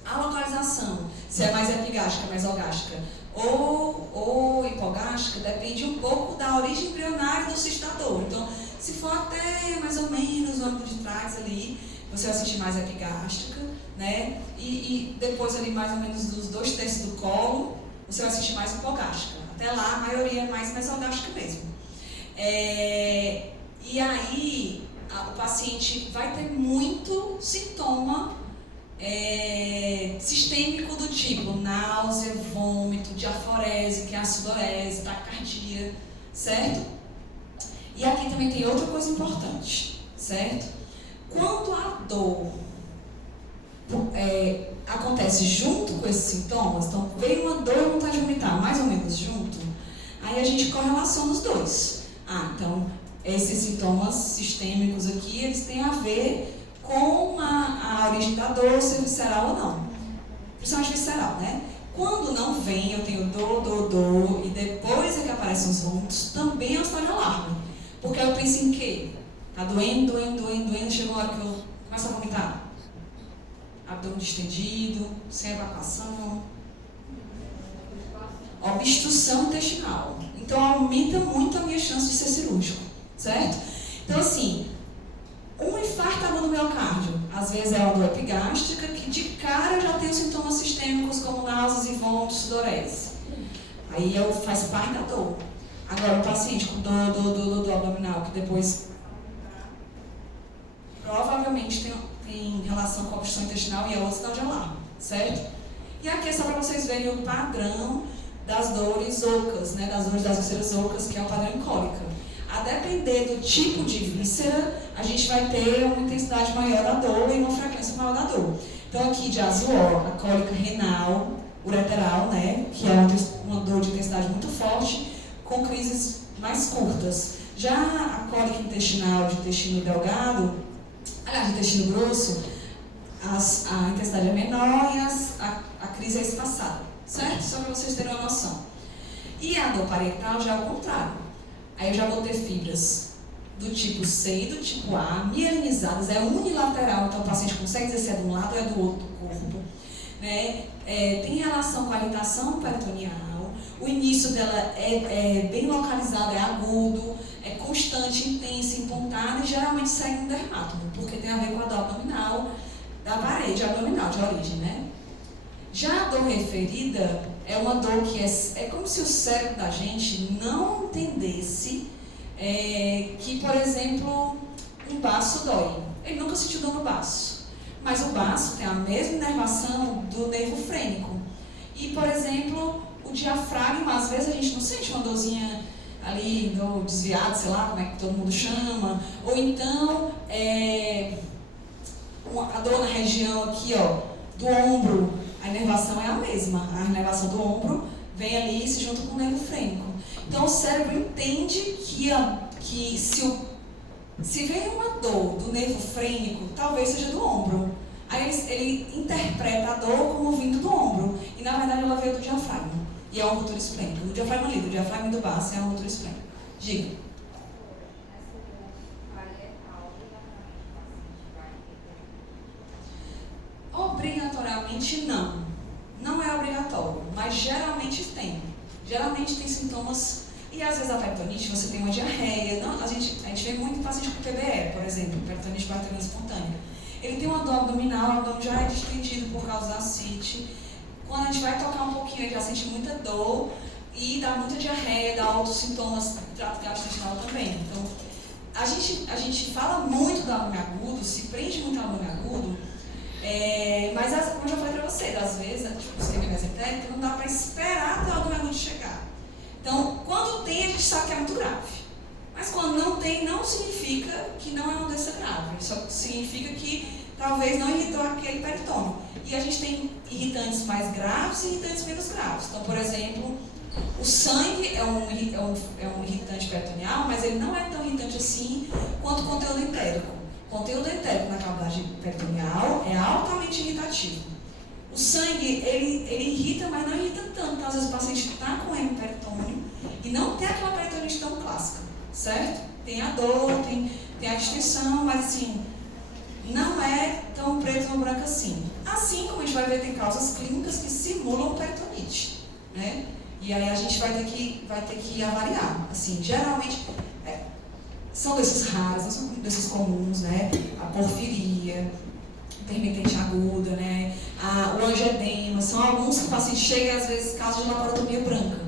A localização, se é mais epigástrica, mais mesogástrica ou hipogástrica, depende um pouco da origem embrionária do cistador. Então, se for até mais ou menos o ângulo de trás ali, você vai sentir mais epigástrica, né? E depois ali mais ou menos dos 2/3 do colo, você vai sentir mais hipogástrica. Até lá, a maioria é mais mesogástrica mesmo. E aí, o paciente vai ter muito sintoma sistêmico do tipo náusea, vômito, diaforese, que é a sudorese, taquicardia, certo? E aqui também tem outra coisa importante, certo? Quando a dor acontece junto com esses sintomas, então veio uma dor e vontade de vomitar, mais ou menos junto, aí a gente correlaciona os dois. Então esses sintomas sistêmicos aqui, eles têm a ver com a origem da dor, se é visceral ou não. Principalmente visceral, né? Quando não vem, eu tenho dor, e depois é que aparecem os vômitos, também é um sinal de alarme. Porque eu penso em quê? Tá doendo, chegou a hora que eu começo a vomitar. Abdômen distendido, sem evacuação. Obstrução intestinal. Então aumenta muito a minha chance de ser cirúrgico, certo? Então assim, um infarto agudo no miocárdio, às vezes é uma dor epigástrica, que de cara já tem os sintomas sistêmicos como náuseas e vômitos, sudorese. Aí faz parte da dor. Agora, o paciente com dor abdominal, que depois provavelmente tem relação com a obstrução intestinal e é outro sinal de alarme, certo? E aqui é só para vocês verem o padrão das dores ocas, né, das dores das vísceras ocas, que é o padrão incólica. A depender do tipo de víscera, a gente vai ter uma intensidade maior da dor e uma frequência maior da dor. Então aqui de azul, a cólica renal, ureteral, né, que é uma dor de intensidade muito forte, com crises mais curtas. Já a cólica intestinal de intestino delgado, aliás, de intestino grosso, a intensidade é menor e a crise é espaçada, certo? Só para vocês terem uma noção. E a dor parietal já é o contrário. Aí eu já vou ter fibras do tipo C e do tipo A, mielinizadas, é unilateral, então o paciente consegue dizer se é de um lado ou é do outro do corpo. Né? Tem relação com a irritação peritoneal, o início dela é bem localizado, é agudo, é constante, intenso, empontado e geralmente segue um dermatólogo, porque tem a ver com a dor abdominal, da parede abdominal, de origem, né? Já a dor referida é uma dor que é como se o cérebro da gente não entendesse que, por exemplo, um baço dói. Ele nunca sentiu dor no baço, mas o baço tem a mesma inervação do nervo frênico. E, por exemplo, o diafragma, às vezes a gente não sente uma dorzinha ali no desviado, sei lá como é que todo mundo chama, ou então a dor na região aqui, ó, do ombro, a inervação é a mesma. A inervação do ombro vem ali e se junta com o nervo frênico. Então o cérebro entende que se vem uma dor do nervo frênico, talvez seja do ombro. Aí ele interpreta a dor como vindo do ombro. E na verdade ela veio do diafragma. E é uma ruptura esplênica. Do diafragma ali, do diafragma do baço é uma ruptura esplênica. Diga. Obrigatoriamente não. Não é obrigatório, mas geralmente tem. Geralmente tem sintomas, e às vezes a peritonite, você tem uma diarreia. Não, a gente vê muito paciente com PBE, por exemplo, peritonite bacteriana espontânea. Ele tem uma dor abdominal, o abdômen já é distendido por causa da ascite. Quando a gente vai tocar um pouquinho, ele já sente muita dor e dá muita diarreia, dá outros sintomas do trato gastrointestinal também. Então, a gente fala muito do abdômen agudo, se prende muito ao abdômen agudo, mas como eu já falei para vocês, às vezes, tipo, o sistema mesentérico não dá para esperar até o abdômen agudo chegar. Então, quando tem, a gente sabe que é muito grave. Mas quando não tem, não significa que não é uma doença grave. Só significa que talvez não irritou aquele peritônio. E a gente tem irritantes mais graves e irritantes menos graves. Então, por exemplo, o sangue é um irritante peritoneal, mas ele não é tão irritante assim quanto o conteúdo entérico. O conteúdo entérico na cavidade peritoneal é altamente irritativo. O sangue, ele irrita, mas não irrita tanto. Então, às vezes o paciente está com hemiperitônio e não tem aquela peritonite tão clássica, certo? Tem a dor, tem a distensão, mas assim, não é tão preto ou branco assim. Assim como a gente vai ver, tem causas clínicas que simulam peritonite, né? E aí a gente vai ter que avaliar. Assim, geralmente, são doenças raras, não são doenças comuns, né? A porfiria, intermitente aguda, né? O angioedema, são alguns que o paciente chega e às vezes casos de laparotomia branca.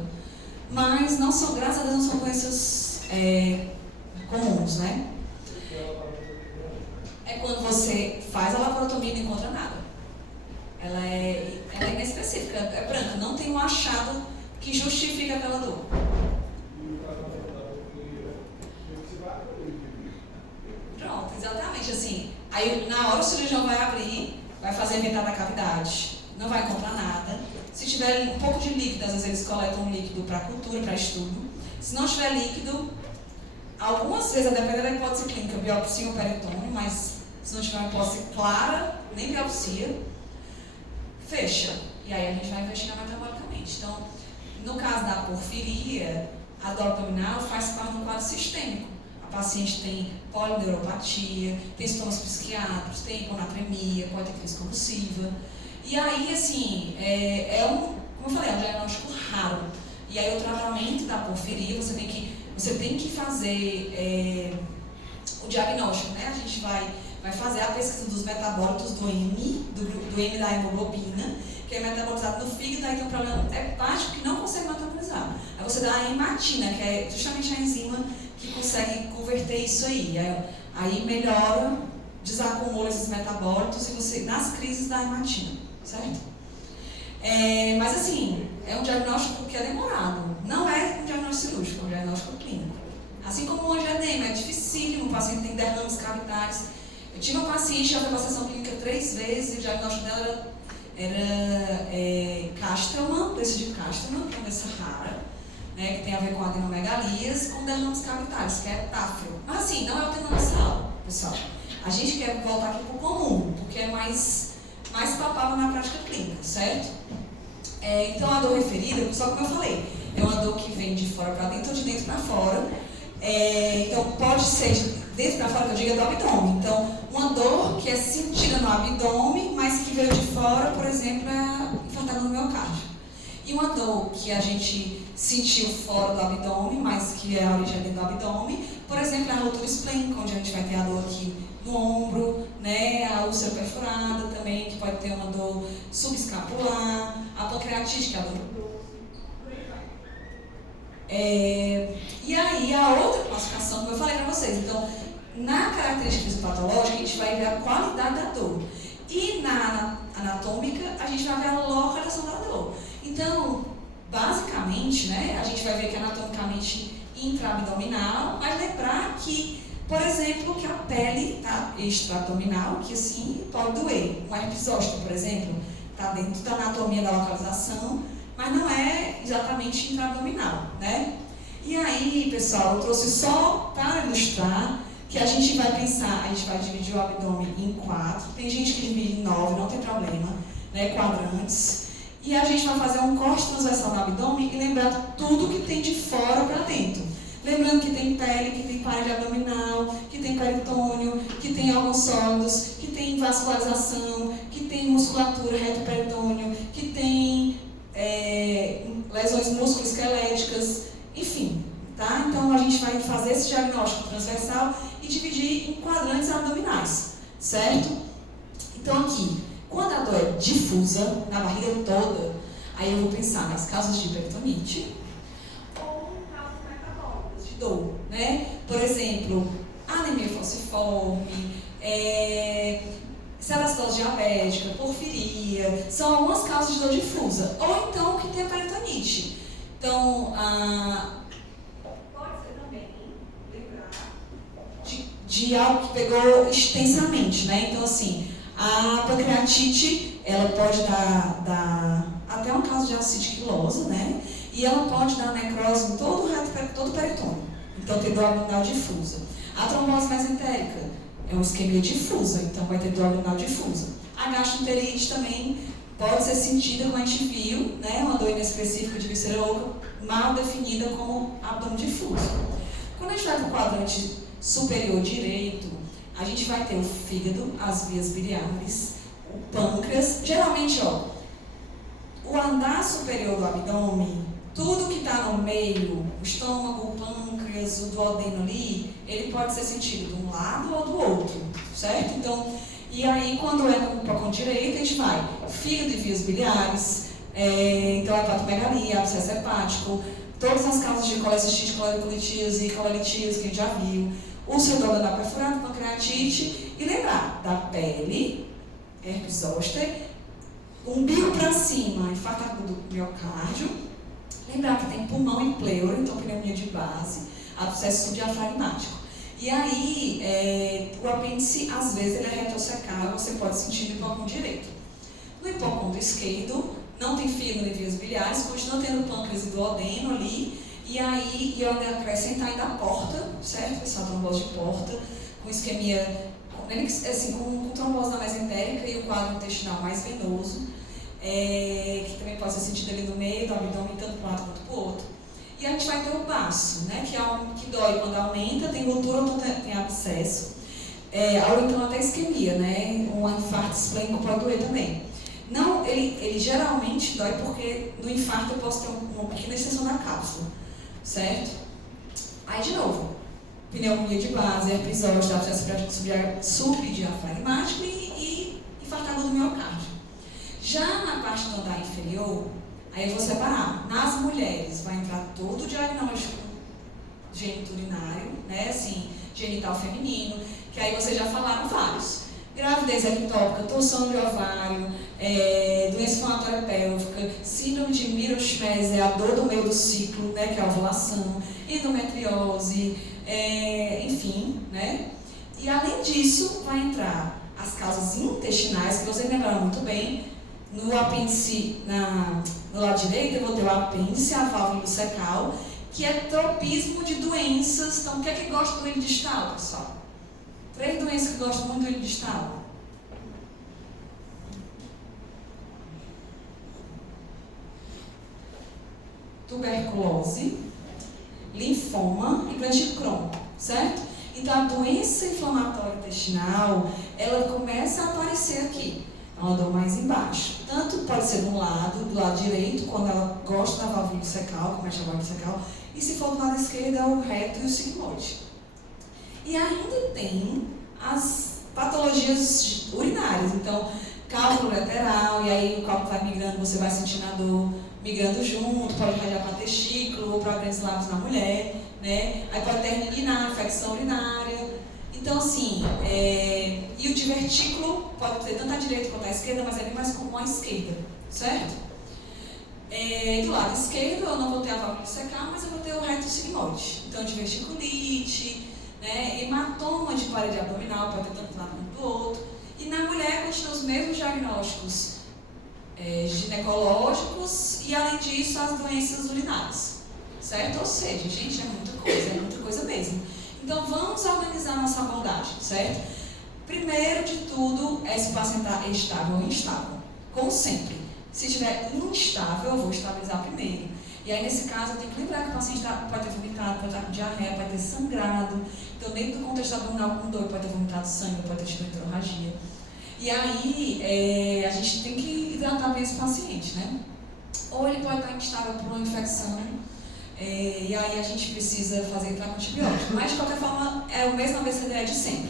Mas não são, graças a Deus, não são doenças comuns, né? É quando você faz a laparotomia e não encontra nada. Ela é inespecífica, é branca, não tem um achado que justifique aquela dor. Pronto, exatamente assim. Aí na hora o cirurgião vai abrir, vai fazer inventar da cavidade, não vai encontrar nada. Se tiver um pouco de líquido, às vezes eles coletam um líquido para cultura, para estudo. Se não tiver líquido, algumas vezes, a depender da hipótese clínica, biopsia ou peritônio, mas se não tiver uma hipótese clara, nem biopsia, fecha. E aí a gente vai investigar metabolicamente. Então, no caso da porfiria, a dor abdominal faz parte do quadro sistêmico. A paciente tem polineuropatia, tem sintomas psiquiátricos, tem hiponatremia, pode ter crise convulsiva. E aí, assim, como eu falei, é um diagnóstico raro. E aí o tratamento da porfiria, você tem que fazer o diagnóstico, né? A gente vai fazer a pesquisa dos metabólitos do M da hemoglobina, que é metabolizado no fígado, aí tem um problema hepático que não consegue metabolizar. Aí você dá a hematina, que é justamente a enzima que consegue converter isso aí. Aí melhora, desacumula esses metabólitos e você, nas crises, dá a hematina, certo? Mas assim, é um diagnóstico que é demorado. Não é um diagnóstico cirúrgico, é um diagnóstico clínico. Assim como o angioedema, é dificílimo, o paciente tem derrames cavitários. Eu tive uma paciente, já foi para a sessão clínica 3 vezes, e o diagnóstico dela era Castleman, doença de Castleman, que é uma doença rara, né, que tem a ver com adenomegalias, com derrames cavitários, que é táfilo. Mas assim, não é o tenor nasal, pessoal. A gente quer voltar aqui para o comum, porque é mais palpável na prática clínica, certo? Então, a dor referida, só como eu falei, é uma dor que vem de fora para dentro ou de dentro para fora. Então, pode ser de dentro para fora, que eu digo, é do abdômen. Então, uma dor que é sentida no abdômen, mas que veio de fora, por exemplo, é a infartada no miocárdio. E uma dor que a gente sentiu fora do abdômen, mas que é a origem dentro do abdômen, por exemplo, a rotura esplênica, onde a gente vai ter a dor aqui no ombro, né? A úlcera perfurada também, que pode ter uma dor subescapular, a pancreatite, que é a dor do dorso. E aí, a outra classificação, como eu falei para vocês, então, na característica fisiopatológica, a gente vai ver a qualidade da dor. E na anatômica, a gente vai ver a localização da dor. Então, basicamente, né, a gente vai ver que anatomicamente intraabdominal, mas lembrar que, por exemplo, que a pele está extraabdominal, que assim pode doer. Um herpes zoster, por exemplo, está dentro da anatomia da localização, mas não é exatamente intraabdominal, né? E aí, pessoal, eu trouxe só para ilustrar que a gente vai pensar, a gente vai dividir o abdômen em 4, tem gente que divide em 9, não tem problema, né, quadrantes, e a gente vai fazer um corte transversal no abdômen e lembrar tudo que tem de fora para dentro. Lembrando que tem pele, que tem parede abdominal, que tem peritônio, que tem órgãos sólidos, que tem vascularização, que tem musculatura reto-peritônio, que tem lesões musculoesqueléticas, enfim, tá? Então a gente vai fazer esse diagnóstico transversal e dividir em quadrantes abdominais, certo? Então aqui, quando a dor é difusa, na barriga toda, aí eu vou pensar nas causas de peritonite ou causas metabólicas de dor, né? Por exemplo, anemia falciforme, celulose diabética, porfiria, são algumas causas de dor difusa. Ou então que tem a peritonite. Então, pode ser também lembrar de algo que pegou extensamente, né? Então, assim, a pancreatite, ela pode dar até um caso de ascite quilosa, né? E ela pode dar necrose em todo o peritônio. Então, tem dor abdominal difusa. A trombose mesentérica é uma isquemia difusa, então vai ter dor abdominal difusa. A gastroenterite também pode ser sentida, como a gente viu, né? Uma dor inespecífica de víscera oca, mal definida como abdômen difuso. Quando a gente vai para o quadrante superior direito, a gente vai ter o fígado, as vias biliares, o pâncreas. Geralmente, o andar superior do abdômen, tudo que está no meio, o estômago, o pâncreas, o duodeno ali, ele pode ser sentido de um lado ou do outro, certo? Então, e aí quando é no pulmão direito, a gente vai fígado e vias biliares, então hepatomegalia, abscesso hepático, todas as causas de colecistite, colelitíase, colelitíase, que a gente já viu, úlcera do abdômen perfurado, pancreatite, e lembrar da pele, herpes zoster, umbigo para cima, infarto agudo do miocárdio, lembrar que tem pulmão e pleura, então pneumonia de base, abscesso subdiafragmático. E aí, o apêndice, às vezes, ele é retrossecável, você pode sentir no hipocôndrio direito. No hipocôndrio esquerdo, não tem fígado nem vias biliares, continua tendo pâncreas e duodeno ali, e aí, eu ainda acrescentar ainda a porta, certo? Pessoal, trombose de porta, com isquemia, assim, com trombose na mesentérica e o quadro intestinal mais venoso, que também pode ser sentido ali no meio do abdômen, tanto para um lado quanto para o outro. E a gente vai ter o baço, né, que é um que dói quando aumenta, tem ruptura ou tem abscesso. Ou então até isquemia, né, um infarto esplênico pode doer também. Não, ele geralmente dói porque no infarto eu posso ter uma pequena extensão da cápsula, certo? Aí de novo, pneumonia de base, herpes zoster, abscesso subdiafragmático e infarto agudo do miocárdio. Já na parte do andar inferior, aí eu vou separar. Nas mulheres vai entrar todo o diagnóstico geniturinário, né, assim, genital feminino, que aí vocês já falaram vários. Gravidez ectópica, torção de ovário, doença inflamatória pélvica, síndrome de Miroshmese, a dor do meio do ciclo, né, que é a ovulação, endometriose, enfim, né. E além disso, vai entrar as causas intestinais, que vocês lembraram muito bem. No apêndice, no lado direito, eu vou ter o apêndice, a válvula ileocecal, que é tropismo de doenças. Então, o que é que gosta do doente distal, pessoal? 3 doenças que gostam muito do estalo. Tuberculose, linfoma e doença crônica, certo? Então, a doença inflamatória intestinal, ela começa a aparecer aqui. É uma dor mais embaixo. Tanto pode ser do lado direito, quando ela gosta da válvula secal, começa a válvula secal, e se for do lado esquerdo, é o reto e o sigmoide. E ainda tem as patologias urinárias. Então, cálculo lateral, e aí o cálculo vai migrando, você vai sentindo a dor migrando junto, pode irradiar para testículo ou para grandes lábios na mulher, né? Aí pode ter hernia urinária, infecção urinária. Então, assim, e o divertículo pode ter tanto à direita quanto à esquerda, mas é bem mais comum à esquerda, certo? Do lado esquerdo eu não vou ter a válvula secar, mas eu vou ter o reto sigmoide. Então, diverticulite, né? Hematoma de parede abdominal, pode ter tanto de um lado quanto do outro. E na mulher continua os mesmos diagnósticos ginecológicos e, além disso, as doenças urinárias, certo? Ou seja, gente, é muita coisa mesmo. Então, vamos organizar nossa abordagem, certo? Primeiro de tudo, é se o paciente está estável ou instável. Como sempre, se estiver instável, eu vou estabilizar primeiro. E aí, nesse caso, eu tenho que lembrar que o paciente pode ter vomitado, pode estar com diarreia, pode ter sangrado. Então, dentro do contexto abdominal com dor, pode ter vomitado sangue, pode ter tido hemorragia. E aí, a gente tem que hidratar bem esse paciente, né? Ou ele pode estar instável por uma infecção, e aí a gente precisa fazer entrar com antibiótico. Mas, de qualquer forma, é o mesmo ABCDE de sempre.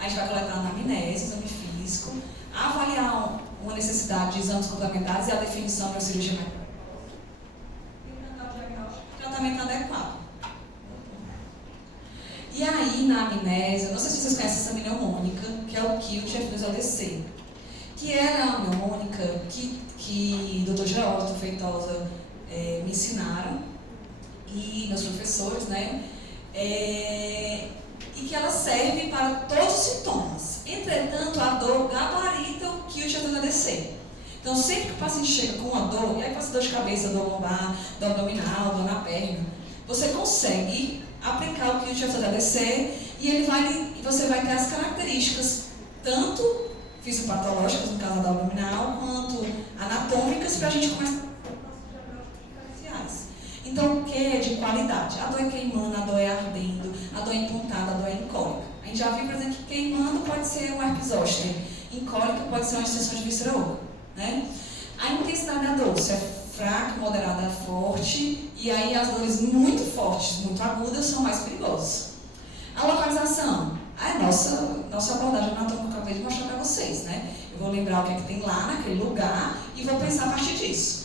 A gente vai coletar anamnese, exame físico, avaliar uma necessidade de exames complementares e a definição de uma cirurgia médica. E tratamento adequado. E aí, na amnésia, não sei se vocês conhecem essa mnemônica, que é o Kilt F2LDC, que é a mnemônica que o Dr. Geraldo Feitosa me ensinaram, e meus professores, né? E que ela serve para todos os sintomas. Entretanto, a dor gabarita o Kilt F2LDC. Então, sempre que o paciente chega com uma dor, e aí passa dor de cabeça, dor lombar, dor abdominal, dor na perna, você consegue aplicar o Kilt F2LDC e você vai ter as características, tanto fisiopatológicas, no caso da abdominal, quanto anatômicas, para a gente começar a diagnósticos diferenciais. Então, o que é de qualidade? A dor é queimando, a dor é ardendo, a dor é empontada, a dor é incólica. A gente já viu, por exemplo, que queimando pode ser um herpes zoster, incólica pode ser uma extensão de víscera oca, né? A intensidade da dor, se é fraca, moderada, forte, e aí as dores muito fortes, muito agudas, são mais perigosas. A localização, a nossa abordagem anatômica que eu acabei de mostrar para vocês, né? Eu vou lembrar o que é que tem lá naquele lugar e vou pensar a partir disso.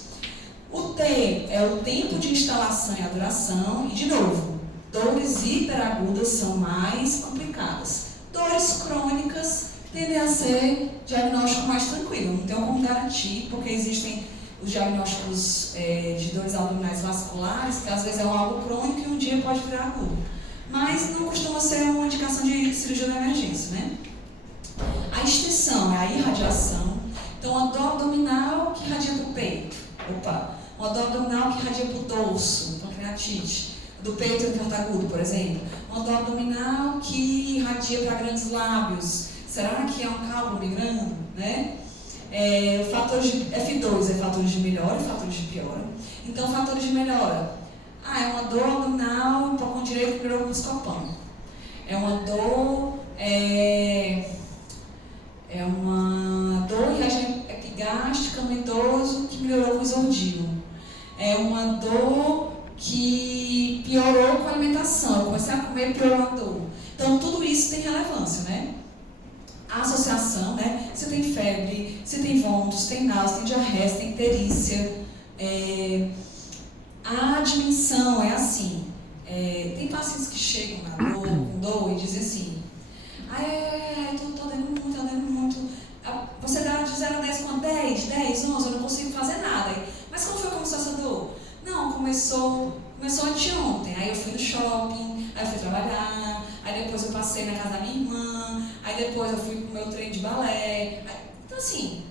O T é o tempo de instalação e a duração, e de novo, dores hiperagudas são mais complicadas. Dores crônicas tendem a ser diagnóstico mais tranquilo, não tenho como garantir, porque existem os diagnósticos de dores abdominais vasculares, que às vezes é algo crônico e um dia pode virar agudo. Mas não costuma ser uma indicação de cirurgia de emergência, né? A extensão é a irradiação. Então, a dor abdominal que irradia para o peito. Uma dor abdominal que irradia para o dorso, pancreatite. Do peito e do pontagudo, por exemplo. Uma dor abdominal que irradia para grandes lábios. Será que é um cálculo migrando, né? Fatores de F2 é fatores de melhora e fatores de piora. Então, fatores de melhora. É uma dor abdominal, um pouco direito que melhorou com o escopão. É uma dor epigástica, amentoso, que melhorou com o isordil. É uma dor que piorou com a alimentação. Eu comecei a comer e piorou a dor. Então, tudo isso tem relevância, né? A associação, né? Se tem febre, se tem vômitos, se tem náusea, se tem diarreia, se tem icterícia. A dimensão é assim. Tem pacientes que chegam com dor e dizem assim: estou doendo muito. Você dá de 0 a 10 com 10, 11, eu não consigo fazer nada. Mas como foi que começou essa dor? Não, começou anteontem. Aí eu fui no shopping, aí eu fui trabalhar, aí depois eu passei na casa da minha irmã, aí depois eu fui pro meu treino de balé. Então, assim,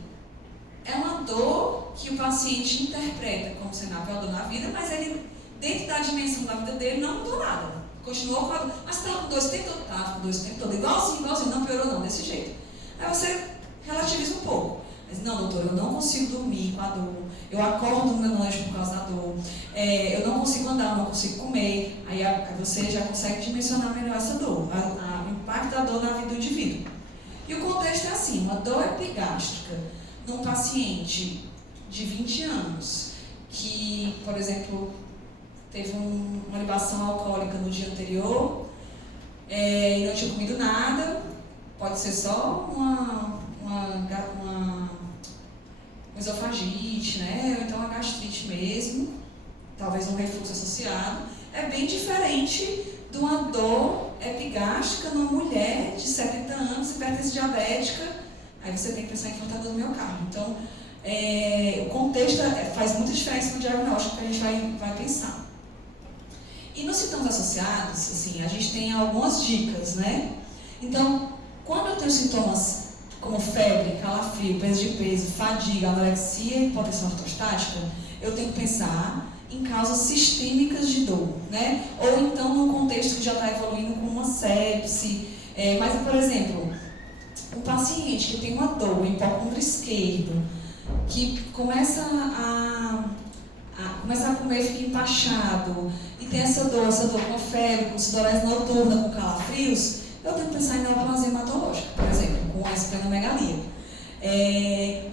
é uma dor que o paciente interpreta como sendo a pior dor na vida, mas ele, dentro da dimensão da vida dele, não mudou nada. Continuou com a dor. Mas estava com dor esse tempo todo? Estava com dor esse tempo todo. Igualzinho, não piorou não, desse jeito. Aí você relativiza um pouco. Mas não, doutor, eu não consigo dormir com a dor. Eu acordo na noite por causa da dor. Eu não consigo andar, eu não consigo comer. Aí você já consegue dimensionar melhor essa dor, o impacto da dor na vida do indivíduo. E o contexto é assim, uma dor epigástrica num paciente de 20 anos que, por exemplo, teve uma libação alcoólica no dia anterior e não tinha comido nada, pode ser só uma esofagite, né? Ou então uma gastrite mesmo, talvez um refluxo associado. É bem diferente de uma dor epigástrica numa mulher de 70 anos, hipertensão diabética. Aí você tem que pensar em infartador do miocárdio. Então, o contexto faz muita diferença no diagnóstico que a gente vai pensar. E nos sintomas associados, assim, a gente tem algumas dicas, né? Então, quando eu tenho sintomas como febre, calafrio, perda de peso, fadiga, anorexia e hipotensão ortostática, eu tenho que pensar em causas sistêmicas de dor, né? Ou então num contexto que já está evoluindo com uma sepse. Mas, por exemplo, um paciente que tem uma dor em hipocôndrio esquerdo, que começa a comer, fica empachado, e tem essa dor com febre, com sudorese noturna, com calafrios, eu tenho que pensar em neoplasia hematológica, por exemplo, com esplenomegalia.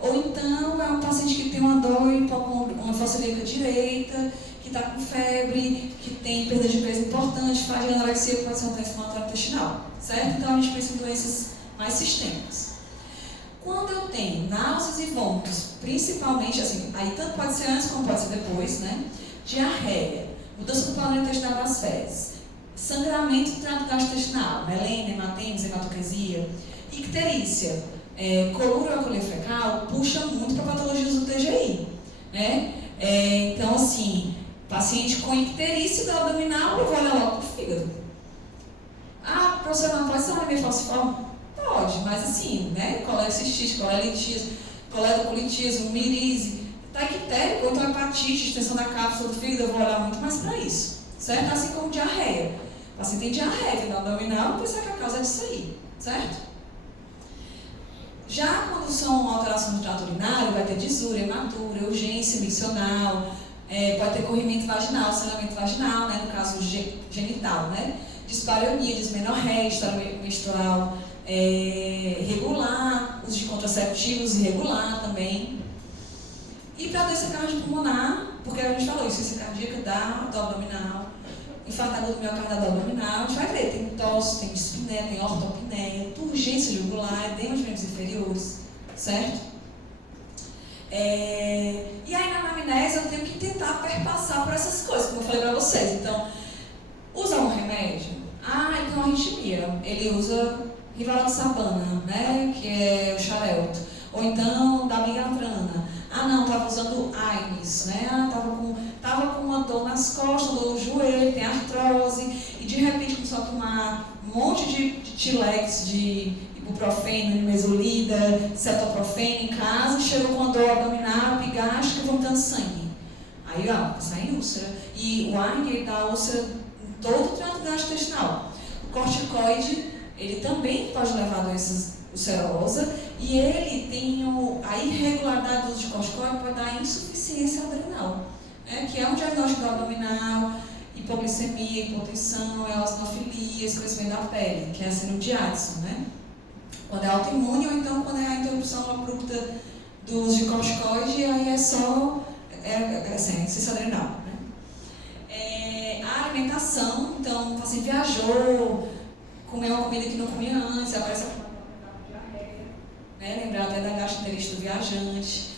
Ou então é um paciente que tem uma dor em uma fossa ilíaca direita, que está com febre, que tem perda de peso importante, fadiga, anorexia, que pode ser um teste inflamatório intestinal, certo? Então a gente pensa em doenças mais sistêmicas. Quando eu tenho náuseas e vômitos, principalmente, assim, aí tanto pode ser antes como pode ser depois, né? Diarreia, mudança do padrão intestinal das fezes, sangramento do trato gastrointestinal, melena, hematêmese, hematoquesia, icterícia, colúria ou colia fecal, puxa muito para patologias do TGI, né? Então, assim, paciente com icterícia do abdominal, eu vou olhar logo para o fígado. Ah, professor, não pode ser uma anemia falciforme? Pode, mas assim, né? Colecistite, coledocolitismo, mirise, tá ictérico, ou então hepatite, extensão da cápsula do fígado, eu vou olhar muito mais para isso, certo? Assim como diarreia. O paciente tem diarreia no abdominal, pensar que a causa é disso aí, certo? Já quando são alterações do trato urinário, vai ter disúria, hematura, urgência miccional, pode ter corrimento vaginal, sangramento vaginal, né? No caso genital, né? Dispareunia, dismenorreia, história menstrual regular, uso de contraceptivos irregular também. E para a doença cardiopulmonar, porque a gente falou, insuficiência cardíaca do abdominal, infarto agudo do miocárdio do abdominal, a gente vai ver, tem tosse, tem dispneia, tem ortopneia, turgência jugular, edema de membros inferiores, certo? E aí na anamnese eu tenho que tentar perpassar por essas coisas, como eu falei para vocês. Então, usa um remédio? Ele tem uma arritmia, ele usa rivaroxabana, né, que é o xarelto, ou então dabigatrana. Não, estava usando AINES, né, tava com uma dor nas costas, dor no joelho, tem artrose, e de repente começou a tomar um monte de Tilex, de ibuprofeno, mesolida, cetoprofeno em casa, chegou com a dor abdominal, epigástrica, vomitando sangue. Aí, sai úlcera. E o AINE, ele dá úlcera em todo o trato gastrointestinal. O corticoide, ele também pode levar a doença ulcerosa, e ele tem a irregularidade do uso de corticoide pode dar insuficiência adrenal, né, que é um diagnóstico do abdominal, hipoglicemia, hipotensão, eosinofilia, escurecimento da pele, que é a síndrome de Addison, né? Quando é autoimune, ou então quando é a interrupção abrupta do uso de corticoide, aí é só insuficiência adrenal, né? A alimentação, então o paciente viajou, comeu uma comida que não comia antes, aparece a diarreia, né? Lembrar até da gastroenterite do viajante.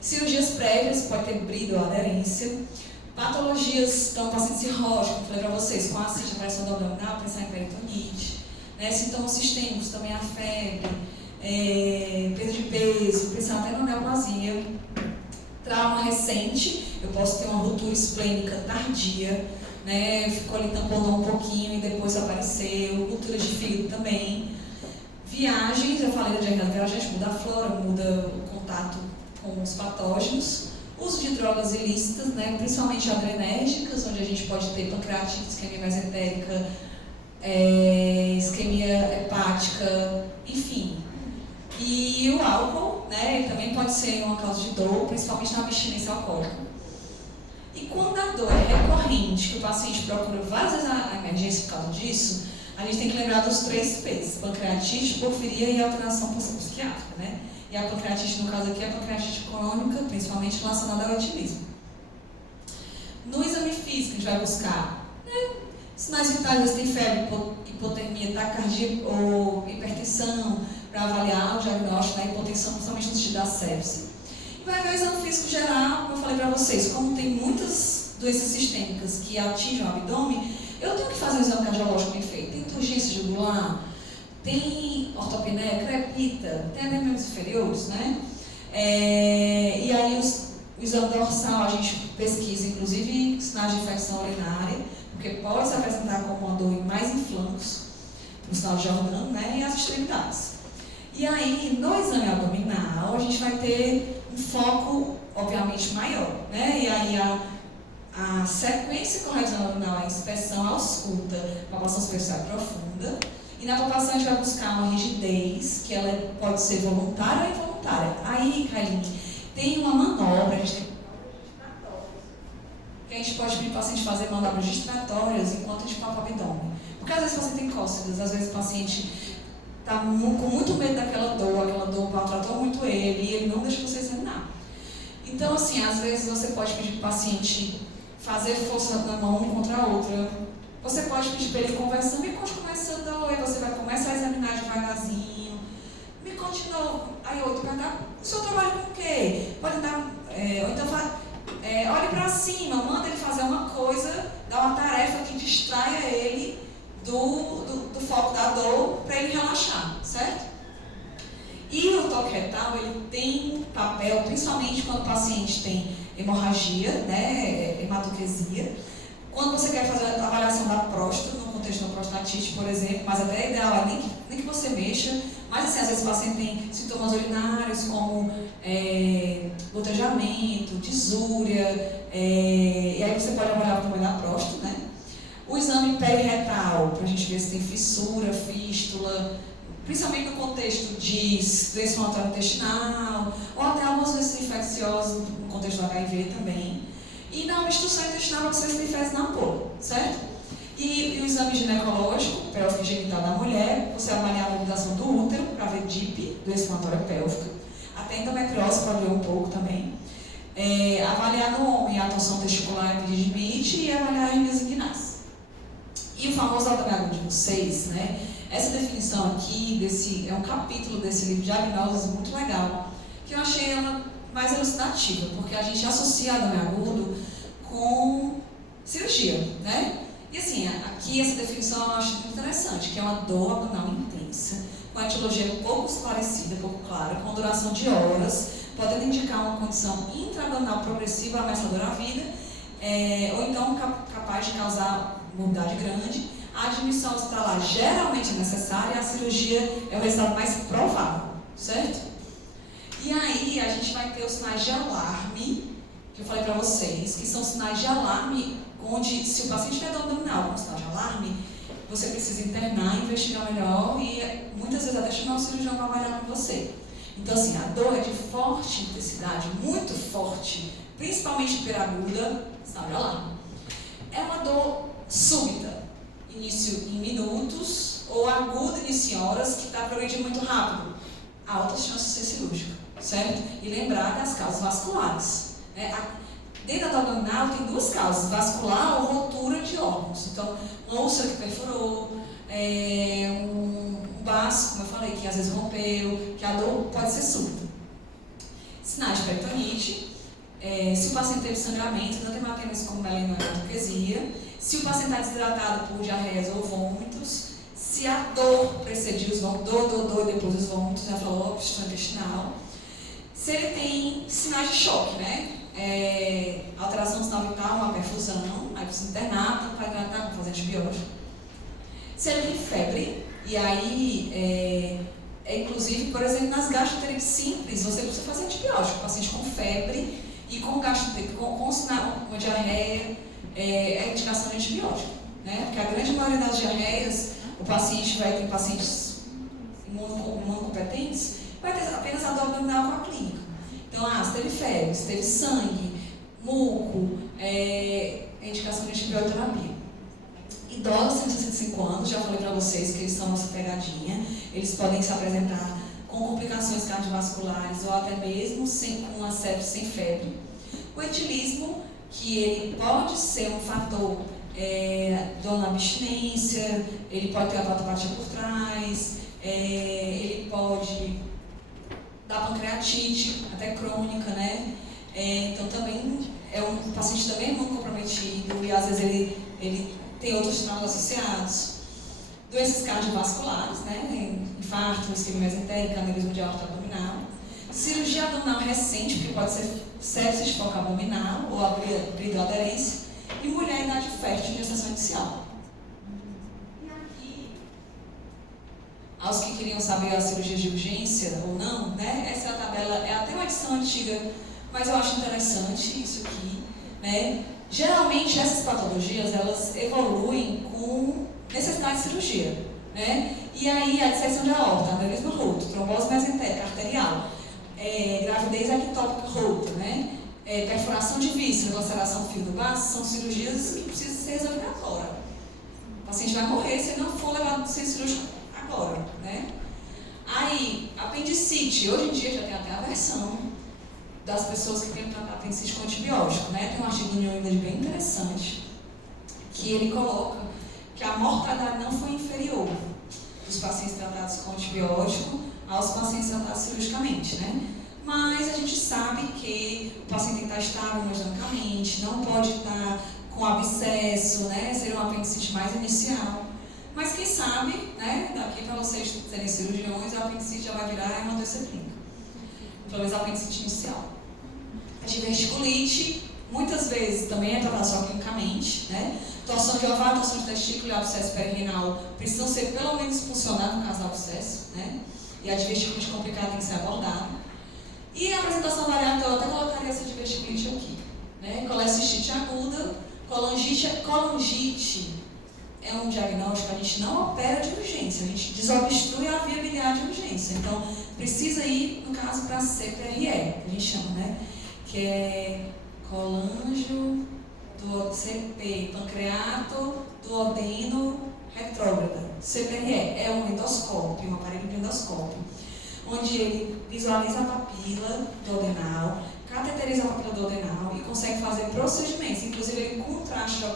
Cirurgias prévias, pode ter brido ou aderência. Patologias, então, paciente cirrótico, como falei para vocês, com ascite, avaliação do abdominal, pensar em peritonite. Né? Sintomas sistêmicos, também a febre, perda de peso, pensar até na neoplasia. Trauma recente, eu posso ter uma ruptura esplênica tardia, né? Ficou ali tamponou um pouquinho e depois apareceu, ruptura de fígado também. Viagens, eu falei da diarreia viajante, muda a flora, muda o contato com os patógenos. Uso de drogas ilícitas, né, principalmente adrenérgicas, onde a gente pode ter pancreatite, isquemia mesentérica, isquemia hepática, enfim. E o álcool, né, também pode ser uma causa de dor, principalmente na abstinência alcoólica. E quando a dor é recorrente, que o paciente procura várias vezes a emergência por causa disso, a gente tem que lembrar dos 3 P's: pancreatite, porfiria e alteração psiquiátrica, né? E a pancreatite, no caso aqui, é a pancreatite crônica, principalmente relacionada ao etilismo. No exame físico, a gente vai buscar sinais vitais, tem febre, hipotermia, taquicardia ou hipertensão, para avaliar o diagnóstico da hipotensão, principalmente no sentido da sepse. E vai ver o exame físico geral, como eu falei para vocês, como tem muitas doenças sistêmicas que atingem o abdômen, eu tenho que fazer um exame cardiológico bem feito. Tem turgência jugular, tem ortopneia, crepita, tem anemones inferiores, né? E aí o exame dorsal a gente pesquisa, inclusive, sinais de infecção urinária, porque pode se apresentar como uma dor mais em flancos, no sinal de Jordan, né? E as extremidades. E aí, no exame abdominal, a gente vai ter um foco, obviamente, maior, né? E aí a sequência correta abdominal é a inspeção, a ausculta, palpação superficial profunda. E na palpação a gente vai buscar uma rigidez, que ela pode ser voluntária ou involuntária. Aí, Kailine, tem uma manobra, a gente tem que a gente pode pedir para o paciente fazer manobras distratórias enquanto a gente palpa o abdômen. Porque às vezes o paciente tem cócegas, às vezes o paciente está com muito medo daquela dor maltratou muito ele e ele não deixa você examinar. Então, assim, às vezes você pode pedir para o paciente fazer força na mão um contra a outra. Você pode pedir para ele conversar, me conte como é essa dor, e você vai começar a examinar devagarzinho. Me conte de novo. Aí outro vai dar, o senhor trabalha com o quê? Pode dar, ou então olhe para cima, manda ele fazer uma coisa, dá uma tarefa que distraia ele do foco da dor para ele relaxar, certo? E o toque retal, ele tem papel, principalmente quando o paciente tem hemorragia, né, hematoquesia. Quando você quer fazer a avaliação da próstata, no contexto da prostatite, por exemplo, mas até é ideal nem que você mexa, mas assim, às vezes o paciente tem sintomas urinários como gotejamento, disúria, e aí você pode avaliar o tamanho da próstata, né? O exame periretal, para a gente ver se tem fissura, fístula, principalmente no contexto de doença inflamatória intestinal, ou até algumas doenças infecciosas no contexto do HIV também. E na obstrução intestinal, para você se tem fezes na ampola, certo? E o exame ginecológico, pélvico genital da mulher, você avaliar a mobilização do útero, para ver DIP, doença inflamatória pélvica, até endometriose para ver um pouco também. Avaliar no homem a torção testicular e epididimite e avaliar hernias inguinais. E o famoso abdômen de vocês, né? Essa definição aqui, é um capítulo desse livro de diagnoses muito legal, que eu achei ela mais elucidativa, porque a gente associa abdômen agudo com cirurgia, né? E assim, aqui essa definição eu acho muito interessante, que é uma dor abdominal intensa, com a etiologia pouco esclarecida, pouco clara, com duração de horas, podendo indicar uma condição intraabdominal progressiva ameaçadora à vida, ou então capaz de causar morbidade grande. A admissão hospitalar geralmente é necessária e a cirurgia é o resultado mais provável, certo? E aí a gente vai ter os sinais de alarme, que eu falei para vocês, que são sinais de alarme, onde se o paciente tiver dor abdominal com sinal de alarme, você precisa internar, investigar melhor e muitas vezes até chamar o cirurgião para avaliar com você. Então assim, a dor é de forte intensidade, muito forte, principalmente hiperaguda, sinal de alarme. É uma dor súbita, início em minutos, ou aguda, início em horas, que está progredindo muito rápido. Altas chances de ser cirúrgica, certo? E lembrar das causas vasculares. Dentro da abdominal tem 2 causas, vascular ou rotura de órgãos. Então, uma úlcera que perfurou, um baço, como eu falei, que às vezes rompeu, que a dor pode ser súbita. Sinais de peritonite, se o paciente teve sangramento, tanto hematemesis como melena ou hematoquesia, se o paciente está desidratado por diarreias ou vômitos, se a dor precedia os vômitos, dor e depois os vômitos, já falou, obstrução intestinal, se ele tem sinais de choque, né? Alteração do sinal vital, uma perfusão, aí precisa internar, tanto para hidratar, fazer antibiótico. Se ele tem febre, e aí, inclusive, por exemplo, nas gastroenterites simples, você precisa fazer antibiótico. O paciente com febre, E com uma diarreia, é indicação de antibiótico, né? Porque a grande maioria das diarreias, o paciente vai ter pacientes imunocompetentes, vai ter apenas a dor abdominal com a clínica. Então, se teve febre, se teve sangue, muco, indicação de antibioterapia. Idosos acima de 65 anos, já falei para vocês que eles são nossa pegadinha, eles podem se apresentar com complicações cardiovasculares ou até mesmo com uma sepse sem febre. O etilismo, que ele pode ser um fator dor na abstinência, ele pode ter a patopatia por trás, ele pode dar pancreatite, até crônica, né? Então também é um paciente também muito comprometido e às vezes ele tem outros traumas associados. Doenças cardiovasculares, né? Infarto, isquemia mesentérica, aneurisma de aorta abdominal. Cirurgia abdominal recente, porque pode ser sepsis de foco abdominal ou abridoaderência. E mulher em idade fértil de gestação inicial. E aqui, aos que queriam saber as cirurgias de urgência ou não, né? Essa é a tabela, é até uma edição antiga, mas eu acho interessante isso aqui, né? Geralmente essas patologias, elas evoluem com necessidade de cirurgia, né? E aí a disseção de aorta, aneurisma roto, trombose mesentérica arterial, gravidez ectópica rota, né? Perfuração de víscera, laceração do fígado baço, são cirurgias que precisam ser resolvidas agora. O paciente vai morrer se não for levado para o centro cirúrgico agora, né? Aí, apendicite, hoje em dia já tem até a versão das pessoas que têm tratar apendicite com antibiótico, né? Tem um artigo no New England bem interessante, que ele coloca que a mortalidade não foi inferior dos pacientes tratados com antibiótico aos pacientes tratados cirurgicamente, né? Mas a gente sabe que o paciente tem que estar estável hemodinamicamente, não pode estar com abscesso, né? Seria um apendicite mais inicial. Mas quem sabe, né? Daqui para vocês serem cirurgiões, a apendicite já vai virar uma doença clínica. Pelo menos a apendicite inicial. A diverticulite, muitas vezes também é tratada só clinicamente, né? Torção de ovário, torção de testículo e abscesso perirenal precisam ser pelo menos funcionar no caso do abscesso, né? E a diverticulite complicada tem que ser abordada. E a apresentação variável, eu até colocaria essa diverticulite aqui, né? Colecistite aguda, colangite é um diagnóstico, a gente não opera de urgência, a gente desobstrui a via biliar de urgência. Então, precisa ir, no caso, para CPRE, que a gente chama, né? Que é colangio do CP, pancreato duodeno retrógrada. CPRE é um endoscópio, um aparelho de endoscópio, onde ele visualiza a papila duodenal, cateteriza a papila duodenal e consegue fazer procedimentos, inclusive ele contraste,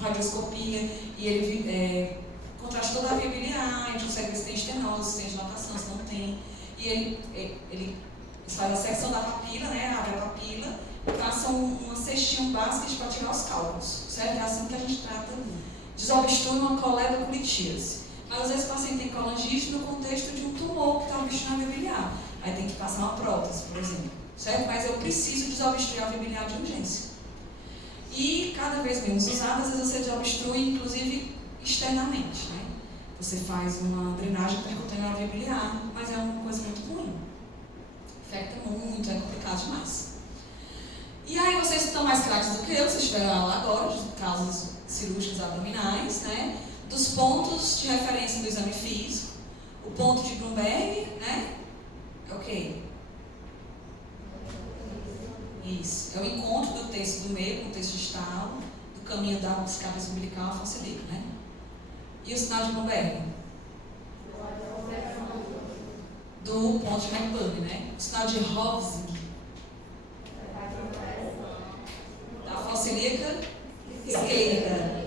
radioscopia, e ele contraste toda a via biliar, a gente consegue ver se tem estenose, se tem dilatação, se não tem, e ele faz a secção da papila, né, abre a papila, e passa uma cestinha, um basket para tirar os cálculos, certo? É assim que a gente trata, desobstrui uma coleboculitise. Mas às vezes o paciente tem colangite no contexto de um tumor que está obstruindo a via biliar. Aí tem que passar uma prótese, por exemplo. Certo? Mas eu preciso desobstruir a via biliar de urgência. E cada vez menos usada, às vezes você desobstrui, inclusive, externamente. Né? Você faz uma drenagem percutânea na via biliar, mas é uma coisa muito ruim. Infecta muito, é complicado demais. E aí vocês estão mais craques do que eu, vocês tiveram aula agora, de casos cirúrgicos abdominais, né? Dos pontos de referência do exame físico, o ponto de Bloomberg, né? É o quê? Isso. É o encontro do terço do meio com o terço distal, do caminho da cabeça umbilical à fossa ilíaca, né? E o sinal de Bloomberg? Do ponto de McBurney, né? O sinal de Hovsing? Da fossa ilíaca esquerda.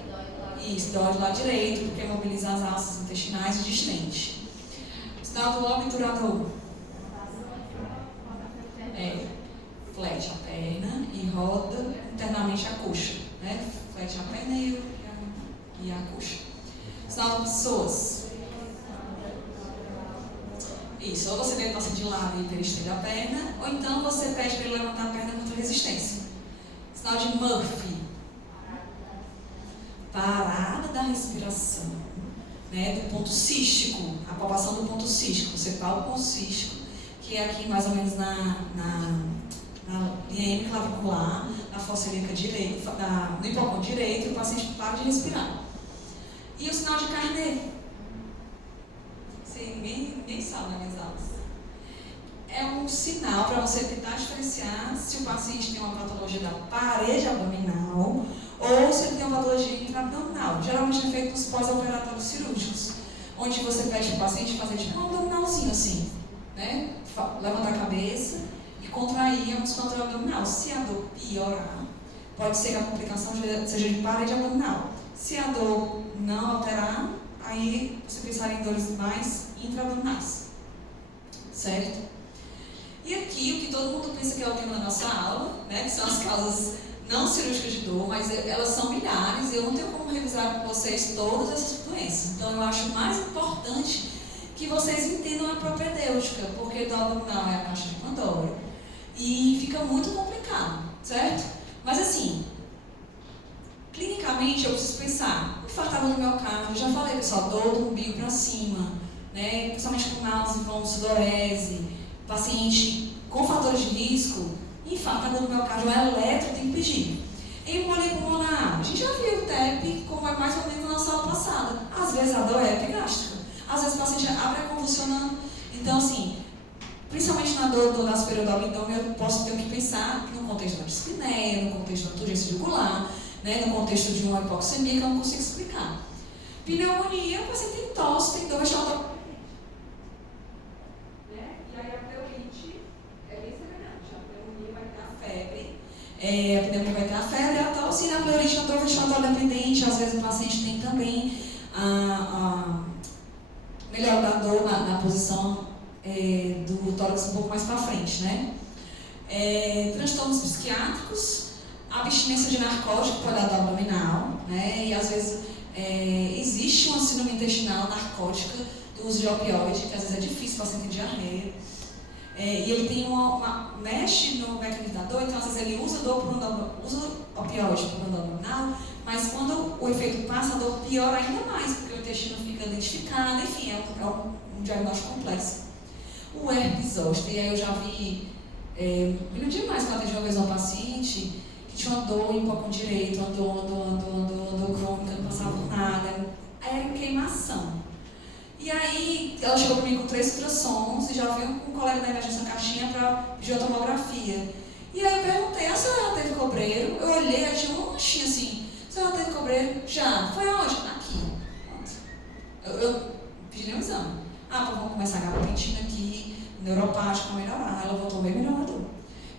Isso, dói do lado direito, porque mobiliza as alças intestinais e distente. O sinal do obturador. Flete a perna e roda internamente a coxa, né? Flete a perna e a coxa. Sinal de pessoas. Isso, ou você deita de lado e peristende a perna, ou então você pede para ele levantar a perna contra resistência. Sinal de Murphy. Parada da respiração, né, do ponto cístico, a palpação do ponto cístico. Você palpa o ponto cístico, que é aqui mais ou menos na linha M clavicular, na fossa ilíaca direita, no hipocôndrio direito, e o paciente para de respirar. E o sinal de Carnot? Ninguém sabe nas minhas aulas. É um sinal para você tentar diferenciar se o paciente tem uma patologia da parede abdominal ou se ele tem uma patologia intraabdominal. Geralmente é feito nos pós-operatórios cirúrgicos, onde você pede para o paciente fazer tipo um abdominalzinho assim, né? Levantar a cabeça e contrair a musculatura abdominal. Se a dor piorar, pode ser que a complicação seja de parede abdominal. Se a dor não alterar, aí você pensar em dores mais intraabdominais, certo? E aqui, o que todo mundo pensa que é o tema da nossa aula, né, que são as causas não cirúrgicas de dor, mas elas são milhares e eu não tenho como revisar com vocês todas essas doenças. Então, eu acho mais importante que vocês entendam a propedêutica, porque do abdominal é a caixa de Pandora e fica muito complicado, certo? Mas assim, clinicamente eu preciso pensar, infartado no miocárdio, já falei pessoal, dor do umbigo para cima, né, principalmente com náusea, vômito, sudorese, paciente com fatores de risco, infarto no miocárdio, é eletro, tem que pedir. Embolia pulmonar, a gente já viu o TEP como é mais ou menos na nossa aula passada. Às vezes a dor é epigástrica, às vezes o paciente abre convulsionando. Então, assim, principalmente na dor da superior do abdômen, eu posso ter que pensar no contexto da dispneia, no contexto da turgência jugular, né, no contexto de uma hipoxemia que eu não consigo explicar. Pneumonia, o paciente tem tosse, tem dor vestibular. A pneumonia vai ter a febre, a tosse, e a pleurite, a dor vestibular dependente. Às vezes o paciente tem também melhor da dor na posição do tórax um pouco mais para frente, né? Transtornos psiquiátricos, abstinência de narcótico pode dar dor abdominal, né? E às vezes existe uma síndrome intestinal narcótica do uso de opioide, que às vezes é difícil, o paciente tem diarreia. E ele tem mexe no mecanismo da dor, então às vezes ele usa opioide para o dor abdominal, mas quando o efeito passa, a dor piora ainda mais, porque o intestino fica identificado, enfim, é um diagnóstico complexo. O herpes zoster, e aí eu já vi, no dia mais que eu atendi uma vez uma paciente que tinha uma dor em hipocôndrio direito, uma dor crônica, não passava por nada, era queimação. E aí, ela chegou comigo com 3 ultrassons e já veio com um colega da emergência na caixinha para pedir a tomografia. E aí eu perguntei, a senhora teve cobreiro? Eu olhei, aí tinha uma manchinha assim, a senhora teve cobreiro? Já. Foi aonde? Aqui. Pronto. Eu pedi nenhum exame. Vamos começar a gabapentina aqui, neuropático para melhorar. Ela voltou bem melhorador.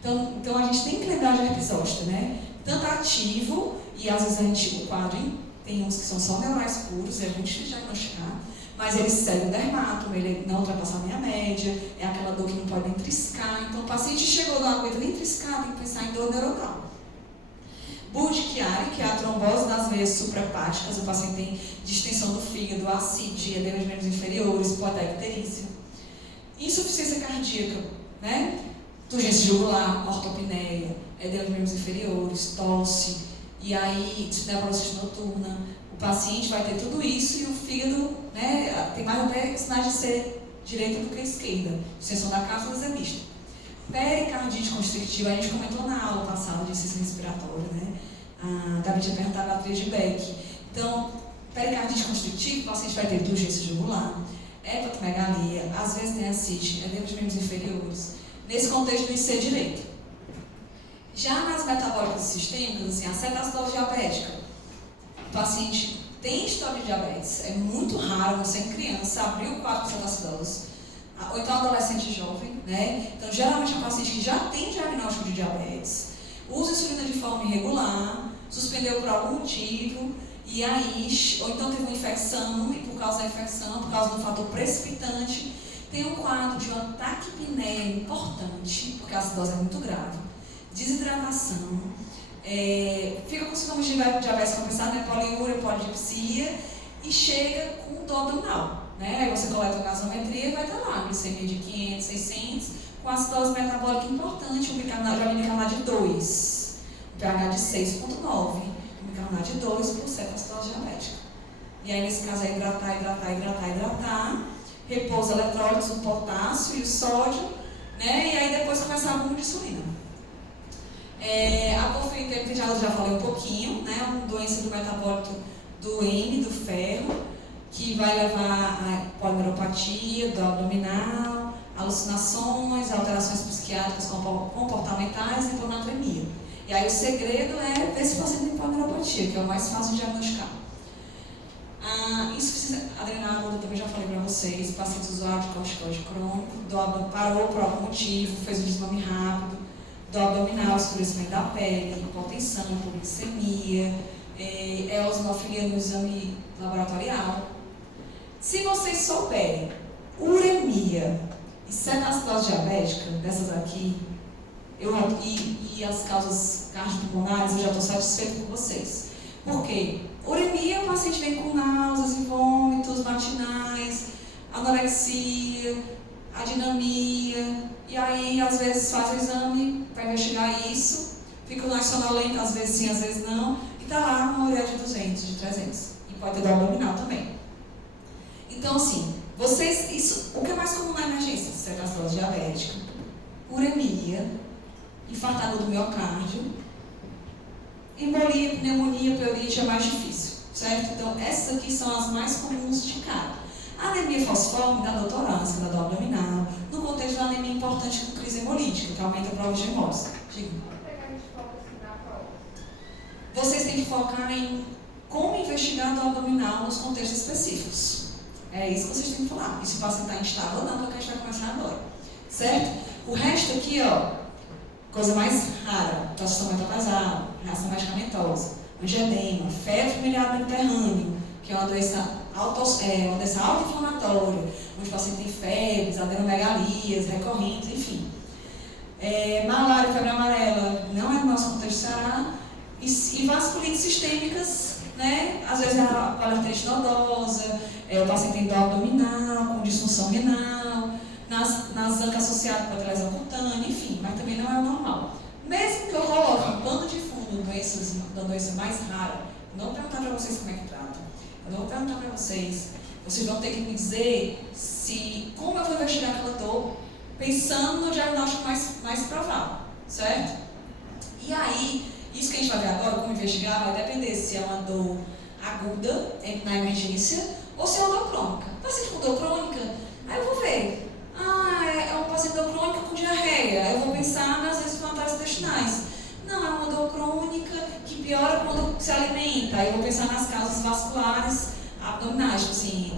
Então a gente tem que lembrar de herpes zoster, né? Tanto ativo, e às vezes o quadro tem uns que são só neurais puros, é muito difícil de diagnosticar. Mas ele segue o dermato, ele não ultrapassa a minha média, é aquela dor que não pode nem triscar. Então o paciente chegou, não aguenta nem triscar, tem que pensar em dor neuronal. Burticária, que é a trombose das veias suprahepáticas, o paciente tem distensão do fígado, ascite, edema de membros inferiores, podaicterícia. Insuficiência cardíaca, né? Turgência jugular, ortopneia, edema de membros inferiores, tosse, e aí dispneia paroxística noturna. O paciente vai ter tudo isso e o fígado, né, tem mais até sinais de ser direita do que esquerda, distensão da cápsula exemista. Pericardite constrictiva, a gente comentou na aula passada de insuficiência respiratória, né? A Gabi tinha perguntado a tríade de Beck. Então, pericardite constrictiva, o paciente vai ter turgência jugular, hepatomegalia, às vezes tem ascite, edema de membros inferiores. Nesse contexto, do IC direito. Já nas metabólicas sistêmicas, assim, a cetacidose diabética, o paciente tem história de diabetes, é muito raro você em criança abrir o quadro de cetacidose, ou então adolescente jovem, né? Então geralmente é um paciente que já tem diagnóstico de diabetes, usa insulina de forma irregular, suspendeu por algum motivo, e aí, ou então teve uma infecção, e por causa da infecção, por causa do fator precipitante, tem um quadro de uma taquipneia importante, porque a acidose é muito grave, desidratação, fica com sintomas de diabetes compensado, né, poliúria, polidipsia, e chega com dor abdominal, né? Aí você coleta a gasometria e vai estar lá, glicemia de 500, 600, com acidose metabólica importante, um bicarbonato de 2, um pH de 6,9, um bicarbonato de 2 por cento acidose diabética. E aí nesse caso é hidratar, repouso eletrólitos, o potássio e o sódio, né? E aí depois começar a bomba de insulina. A porfíria intermitente, já falei um pouquinho, né? É uma doença do metabólito do M, do ferro, que vai levar a polineropatia do abdominal, alucinações, alterações psiquiátricas comportamentais e hiponatremia. E aí o segredo é ver se o paciente tem polineropatia, que é o mais fácil de diagnosticar. Insuficiência adrenal aguda, também já falei para vocês, paciente usuário de corticoide crônico, parou por algum motivo, fez um desmame rápido, do abdominal, escurecimento da pele, hipotensão, hipoglicemia, eosinofilia no exame laboratorial. Se vocês souberem uremia e cetacidose diabética, dessas aqui, e as causas cardiopulmonares, eu já estou satisfeito com vocês. Por quê? Uremia, o paciente vem com náuseas e vômitos matinais, anorexia, adinamia, e aí às vezes faz o exame para investigar isso, fica mais sonolento, às vezes sim, às vezes não, e está lá uma ureia de 200, de 300, e pode ter dor abdominal também. Então assim, o que é mais comum na emergência? Cetacidose diabética, uremia, infarto do miocárdio, embolia, pneumonia, pleurite é mais difícil, certo? Então, essas aqui são as mais comuns de cara. A anemia falciforme dá doutorância, dá dor abdominal, no contexto da anemia importante com crise hemolítica, que aumenta a prova de hemólise. Diga. Vocês têm que focar em como investigar a dor abdominal nos contextos específicos. É isso que vocês têm que falar. E se o paciente está instável ou não, que a gente vai começar agora. Certo? O resto aqui, coisa mais rara, processamento basal, reação medicamentosa, angedema, febre familiar mediterrâneo, que é uma doença autoinflamatória, onde o paciente tem febres, adenomegalias recorrentes, enfim. Malária, febre amarela, não é no nosso contexto Ceará, e vasculites sistêmicas, né? Às vezes a paleartrite nodosa, o paciente tem dor abdominal, com disfunção renal, nas zancas associadas com a lesão cutânea, enfim, mas também não é o normal. Mesmo que eu coloque um pano de fundo da doença mais rara, eu não vou perguntar para vocês como é que trata, eu não vou perguntar para vocês vão ter que me dizer como eu vou investigar aquela dor, pensando no diagnóstico mais provável, certo? E aí, isso que a gente vai ver agora, como investigar, vai depender se é uma dor aguda, na emergência, ou se é uma dor crônica. Paciente com dor crônica, aí eu vou ver. É um paciente dor crônica com diarreia. Eu vou pensar nas doenças inflamatórias intestinais. Não, é uma dor crônica que piora quando se alimenta. Aí eu vou pensar nas causas vasculares abdominais, tipo assim,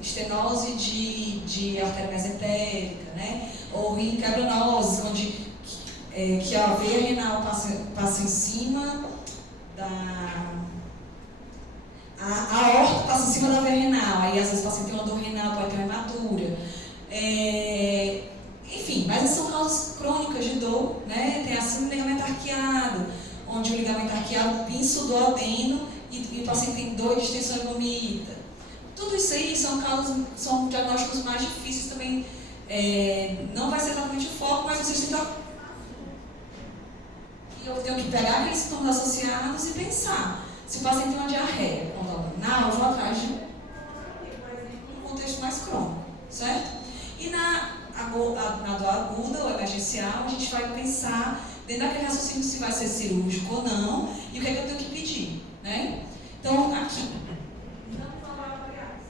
estenose de artéria mesentérica, né? Ou rinquebranose, onde que a veia renal passa em cima a aorta passa em cima da veia renal, aí às vezes o paciente tem uma dor renal, pode ter uma hematúria. Enfim, mas essas são causas crônicas de dor, né? Tem a síndrome do ligamento arqueado, onde o ligamento arqueado pinça o duodeno e o paciente tem dor de extensão e vomita. Tudo isso aí são diagnósticos mais difíceis também. Não vai ser exatamente o foco, mas vocês têm que... E eu tenho que pegar aqueles sintomas associados e pensar. Se o paciente tem uma diarreia com dor abdominal, eu vou atrás de, por exemplo, um contexto mais crônico, certo? E na dor aguda ou emergencial, a gente vai pensar dentro daquele raciocínio se vai ser cirúrgico ou não e o que é que eu tenho que pedir, né? Então, aqui. Não são laboratoriais.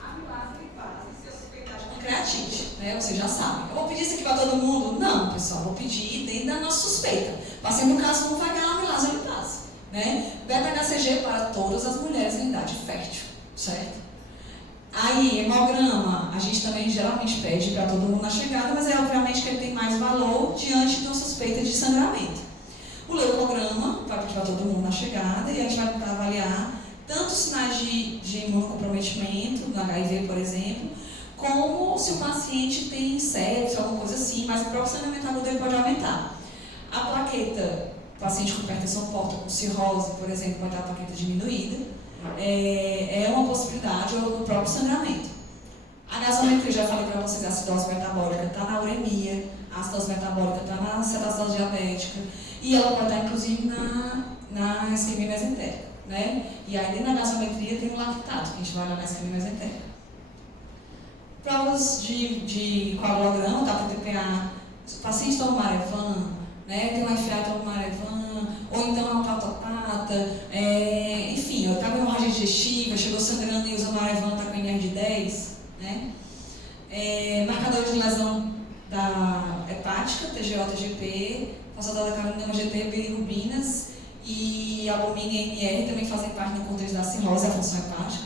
Amilase lipase, se eu suspeitar de pancreatite, né? Vocês já sabem. Eu vou pedir isso aqui para todo mundo? Não, pessoal, vou pedir dentro da nossa suspeita. Paciente no caso não vai ganhar amilase lipase, né? Beta-HCG para todas as mulheres em idade fértil, certo? Aí, hemograma, a gente também geralmente pede para todo mundo na chegada, mas obviamente que ele tem mais valor diante de uma suspeita de sangramento. O leucograma vai pedir para todo mundo na chegada e a gente vai avaliar tanto os sinais de imunocomprometimento, no HIV, por exemplo, como se o paciente tem sepsis, alguma coisa assim, mas o próprio sangramento agudo ele pode aumentar. A plaqueta, paciente com hipertensão porta, com cirrose, por exemplo, pode ter a plaqueta diminuída. É uma possibilidade, ou no próprio sangramento. A gasometria, já falei para vocês, a acidose metabólica está na uremia, a acidose metabólica está na cetacidose diabética, e ela pode estar, inclusive, na isquemia mesentérica, né? E aí, dentro da gasometria, tem o lactato, que a gente vai olhar na isquemia mesentérica. provas de coagulograma, tá? PTPA, o paciente toma Marevan, né? Tem um FA, toma Marevan, ou então uma patopata, enfim, eu estava em hemorragia digestiva, chegou sangrando e usa Marevan, está com NR de 10, né? Marcador de lesão da hepática, TGO, TGP, fosfatidilcarbonato GT, bilirrubinas e albumina e NR também fazem parte do contexto da cirrose, a função hepática.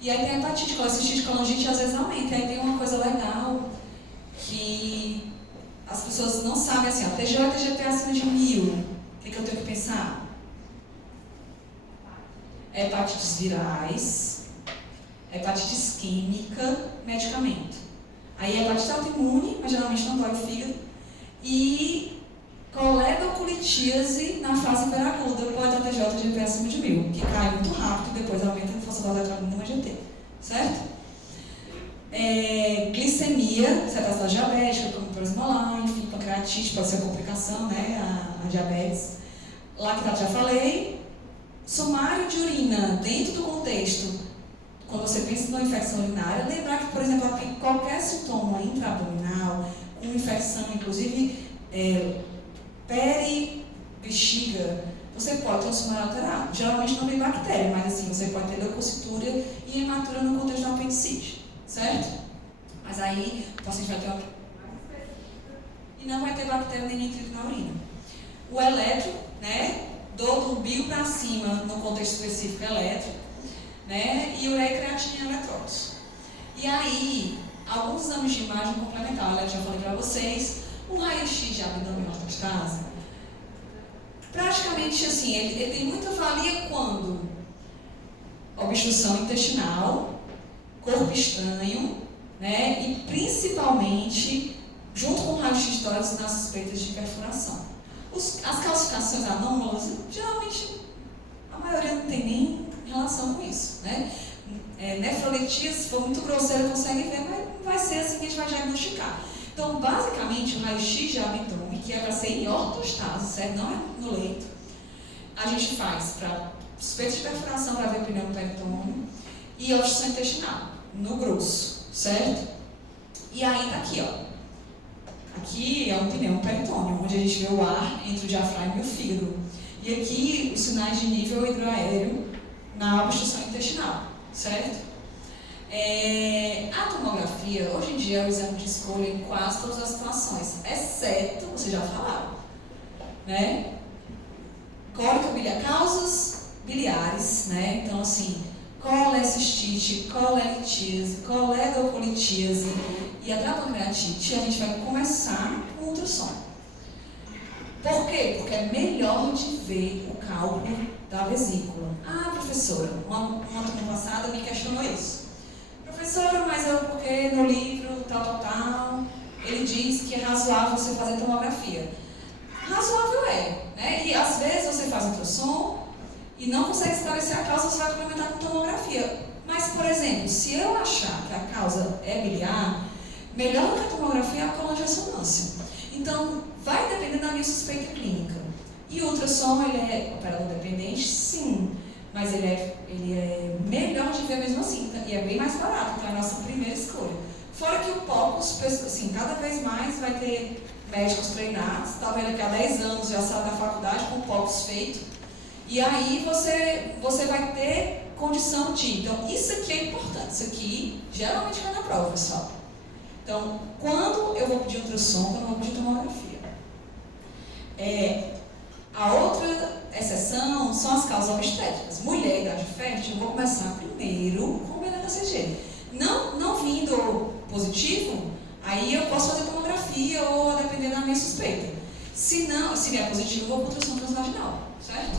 E aí tem a hepatite, colecistite, colangite às vezes aumenta. E aí tem uma coisa legal que as pessoas não sabem assim, ó, TGO e TGP acima de 1000. O que eu tenho que pensar? Hepatites virais, hepatite isquêmica, medicamento. Aí a hepatite autoimune, mas geralmente não dói o fígado. E colegocolitíase na fase hiperaguda, pode ter TGO e TGP acima de 1000, que cai muito rápido e depois aumenta a fosfatidilcarbonato GT, certo? Glicemia, cetose diabética, como prosmolar, enfim, pancreatite, pode ser uma complicação, né, a diabetes. Lactato já falei. Sumário de urina, dentro do contexto, quando você pensa numa infecção urinária, lembrar que, por exemplo, qualquer sintoma intraabdominal, com infecção, inclusive peri-bexiga, você pode ter um sumário alterado. Geralmente não tem bactéria, mas assim, você pode ter leucocitura e hematura no contexto da apendicite, certo? Mas aí o paciente vai ter uma... e não vai ter bactéria nem nitrito na urina. O eletro, né? Dor do umbigo para cima, no contexto específico elétrico, né? E ureia, creatina e eletrólitos. E aí, alguns exames de imagem complementar, eu já falei para vocês, o raio-x de abdômen e ortostase, praticamente assim, ele tem muita valia quando obstrução intestinal, corpo estranho, né? E principalmente, junto com o raio-x de tórax nas suspeitas de perfuração. As calcificações anômalas, geralmente, a maioria não tem nem relação com isso, né? Nefroletia, se for muito grosseiro, consegue ver, mas não vai ser assim que a gente vai diagnosticar. Então, basicamente, o raio-x de abdômen, que é para ser em ortostase, certo? Não é no leito, a gente faz para suspeita de perfuração, para ver o pneumoperitônio, e obstrução intestinal, no grosso, certo? E aí tá aqui, ó. Aqui é um pneumoperitônio, onde a gente vê o ar entre o diafragma e o fígado. E aqui os sinais de nível hidroaéreo na obstrução intestinal, certo? A tomografia, hoje em dia, é o exame de escolha em quase todas as situações, exceto, vocês já falaram, né? Cólica biliar, causas biliares, né? Então, assim, colecistite, colelitíase, colegocolitíase e a pancreatite, a gente vai começar com ultrassom. Por quê? Porque é melhor de ver o cálculo da vesícula. Ah, professora, uma turma passada me questionou isso. Professora, mas porque no livro tal, ele diz que é razoável você fazer tomografia. Razoável né? E às vezes você faz ultrassom e não consegue esclarecer a causa, você vai complementar com tomografia. Mas, por exemplo, se eu achar que a causa é biliar, melhor do que a tomografia é a colangiossonância. Então, vai depender da minha suspeita clínica. E o ultrassom, ele é operador dependente? Sim. Mas ele é melhor de ver mesmo assim. E é bem mais barato, que é a nossa primeira escolha. Fora que o POCUS, assim, cada vez mais vai ter médicos treinados. Talvez daqui a 10 anos já saia da faculdade com o POCUS feito. E aí você vai ter condição de... Então, isso aqui é importante. Isso aqui geralmente vai na prova, pessoal. Então, quando eu vou pedir ultrassom, quando eu vou pedir tomografia? A outra exceção são as causas obstétricas. Mulher, idade fértil, eu vou começar primeiro com o BNHCG. Não vindo positivo, aí eu posso fazer tomografia ou a depender da minha suspeita. Se vier positivo, eu vou para ultrassom transvaginal, certo?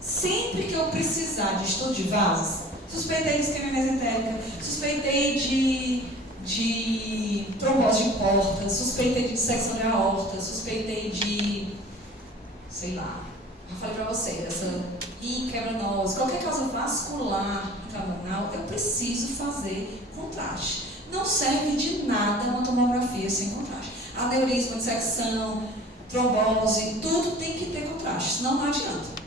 Sempre que eu precisar de estudo de vasos, suspeitei de isquemia mesentérica, suspeitei de trombose de porta, suspeitei de dissecção de aorta, suspeitei de, sei lá, já falei pra você, essa quebranose, qualquer causa vascular intraabdominal, eu preciso fazer contraste. Não serve de nada uma tomografia sem contraste. Aneurisma, dissecção, trombose, tudo tem que ter contraste, senão não adianta.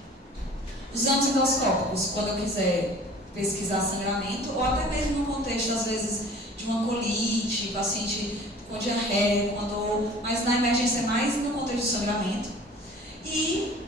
Os exames endoscópicos, quando eu quiser pesquisar sangramento, ou até mesmo no contexto, às vezes, de uma colite, paciente com diarreia, mas na emergência é mais no contexto de sangramento. E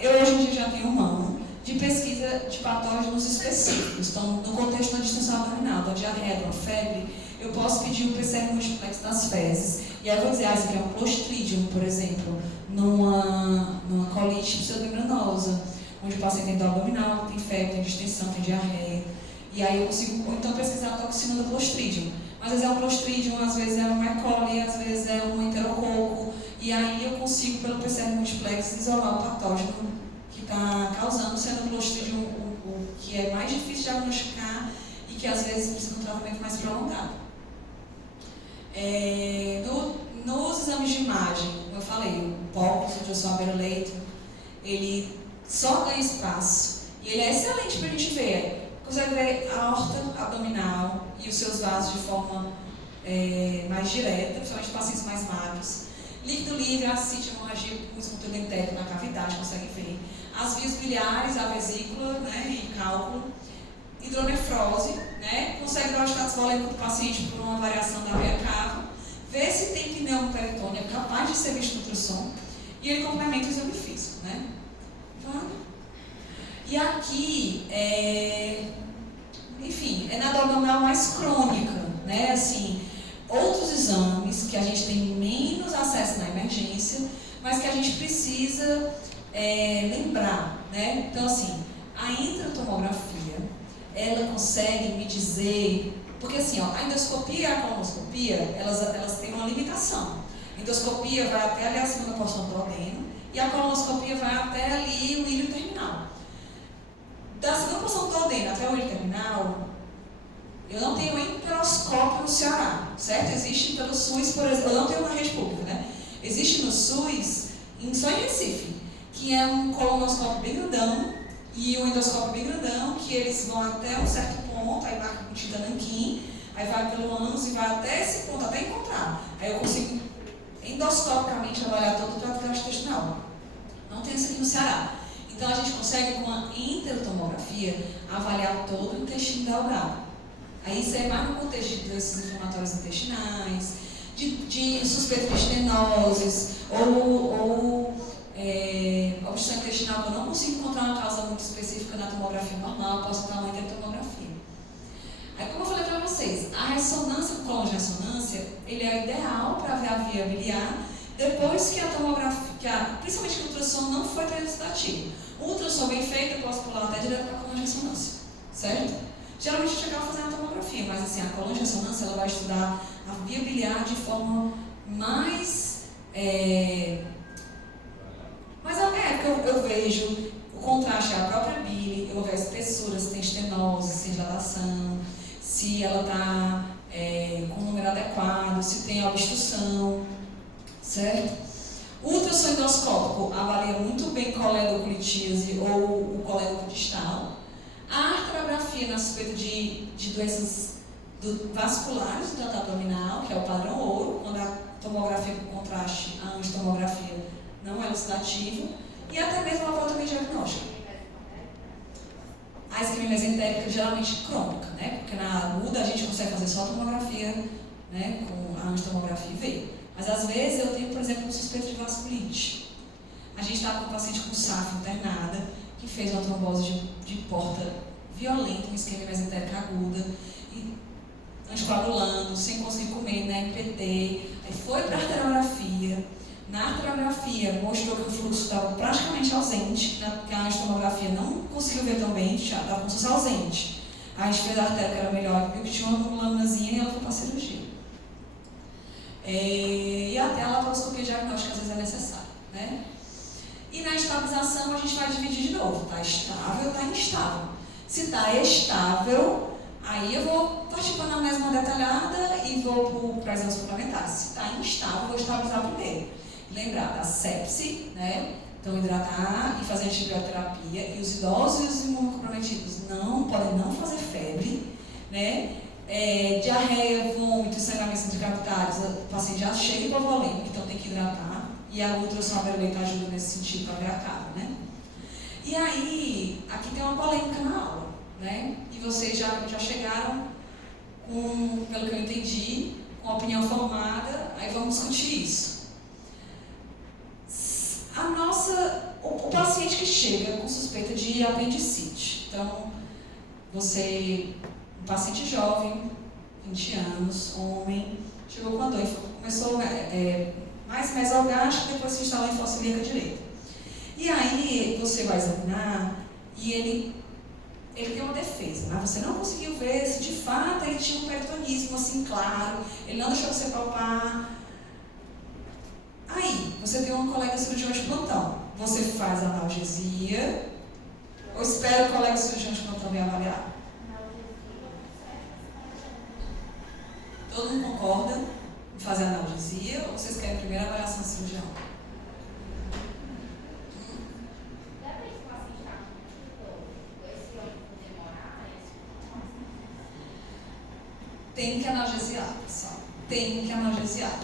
eu hoje em dia já tenho mão de pesquisa de patógenos específicos. Então, no contexto da distensão abdominal, da diarreia, da febre, eu posso pedir o PCR multiplex das fezes. E aí eu vou dizer, isso aqui é um Clostridium, por exemplo, numa colite pseudomembranosa, onde o paciente tem dor abdominal, tem febre, tem distensão, tem diarreia. E aí eu consigo, então, pesquisar a toxina do Clostridium. Às vezes é um Clostridium, às vezes é um E. coli, às vezes é um enterococo. E aí eu consigo, pelo PCR multiplex, isolar o patógeno que está causando, sendo o Clostridium o que é mais difícil de diagnosticar e que às vezes precisa de um tratamento mais prolongado. Nos exames de imagem, como eu falei, o POC, o ultrassom à-beira-leito, ele só ganha espaço e ele é excelente para a gente ver. Consegue ver a aorta abdominal e os seus vasos de forma mais direta, principalmente pacientes mais magros. Líquido livre, ascite, hemorragia com conteúdo entérico na cavidade, consegue ver. As vias biliares, a vesícula, né, e cálculo. Hidronefrose, né, consegue ver o status volêmico do paciente por uma variação da via cava. Ver se tem pneumo peritônio, é capaz de ser visto no ultrassom. E ele complementa o exame físico, né? Vale? E aqui, enfim, é na dor abdominal mais crônica, né? Assim, outros exames que a gente tem menos acesso na emergência, mas que a gente precisa lembrar, né? Então, assim, a intratomografia, ela consegue me dizer, porque assim, ó, a endoscopia e a colonoscopia, elas têm uma limitação. A endoscopia vai até ali a segunda porção do duodeno e a colonoscopia vai até ali o ilho terminal. Da segunda porção do duodeno até o ilho terminal, eu não tenho enteroscópio no Ceará, certo? Existe pelo SUS, por exemplo, eu não tenho na rede pública, né? Existe no SUS, só em Recife, que é um colonoscópio bem grandão e um endoscópio bem grandão, que eles vão até um certo ponto, aí vai com tinta nanquim, aí vai pelo ânus e vai até esse ponto, até encontrar. Aí eu consigo endoscopicamente avaliar todo o trato gastrointestinal. Não tem isso aqui no Ceará. Então a gente consegue, com a enterotomografia, avaliar todo o intestino delgado. Aí isso é mais no contexto de doenças inflamatórias intestinais, de suspeita de estenoses, ou obstrução intestinal, que eu não consigo encontrar uma causa muito específica na tomografia normal, posso estar uma enterotomografia. Aí, como eu falei para vocês, a ressonância com coluna de ressonância, ele é ideal para ver a via biliar, depois que a tomografia, principalmente que o ultrassom não foi elucidativo. O ultrassom bem feito, eu posso pular até direto para a coluna de ressonância, certo? Geralmente a gente acaba fazendo a tomografia, mas assim, a coluna de ressonância, ela vai estudar a via biliar de forma mais... porque eu vejo o contraste à própria bile, eu vou ver a espessura, se tem estenose, se tem dilatação, se ela está com o número adequado, se tem obstrução, certo? O ultrassom endoscópico avalia muito bem coledocolítíase ou o colédoco distal. A artrografia na suspeita de doenças vasculares do trato abdominal, que é o padrão ouro, quando a tomografia com contraste, a angiotomografia não é elucidativa, e até mesmo a lobotomia diagnóstica. A isquemia mesentérica geralmente crônica, né? Porque na aguda a gente consegue fazer só a tomografia, né? Com a angiotomografia e ver. Mas às vezes eu tenho, por exemplo, um suspeito de vasculite. A gente está com um paciente com SAF internada, que fez uma trombose de porta violenta, uma isquemia mesentérica aguda, e anticoagulando, sem conseguir comer, na MPT, aí foi para a arteriografia. Na arteriografia mostrou que o fluxo estava praticamente ausente, que a angiotomografia não conseguiu ver tão bem, estava como se fosse ausente. A gente fez a artéria que era melhor, viu que tinha uma laminazinha e ela foi para a cirurgia. E até a laparoscopia diagnóstica às vezes é necessária, né? E na estabilização a gente vai dividir de novo, está estável, está instável. Se está estável, aí eu vou partir para a anamnese mais detalhada e vou para exames complementares. Se está instável, vou estabilizar primeiro. Lembrar da sepse, né? Então hidratar e fazer antibioterapia. E os idosos e os imunocomprometidos podem não fazer febre, né? Diarreia, vômito e sangramento intracavitários, o paciente já chega hipovolêmico, então tem que hidratar. E a ultrassom à-beira-leito ajuda nesse sentido para ver a cava, né? E aí, aqui tem uma polêmica na aula. né? E vocês já chegaram, pelo que eu entendi, com a opinião formada, aí vamos discutir isso. O paciente que chega com suspeita de apendicite, então, um paciente jovem, 20 anos, homem, chegou com a dor, começou mais mesorgástrica, depois se instalou em fossa ilíaca direita. E aí você vai examinar e ele tem uma defesa, mas você não conseguiu ver se de fato ele tinha um peritonismo assim claro, ele não deixou você palpar. Aí, você tem um colega cirurgião de plantão, você faz analgesia, ou espera o colega cirurgião de plantão vir avaliar? Todo mundo concorda em fazer analgesia, ou vocês querem a primeira avaliação do cirurgião? Tem que analgesiar, pessoal. Tem que analgesiar.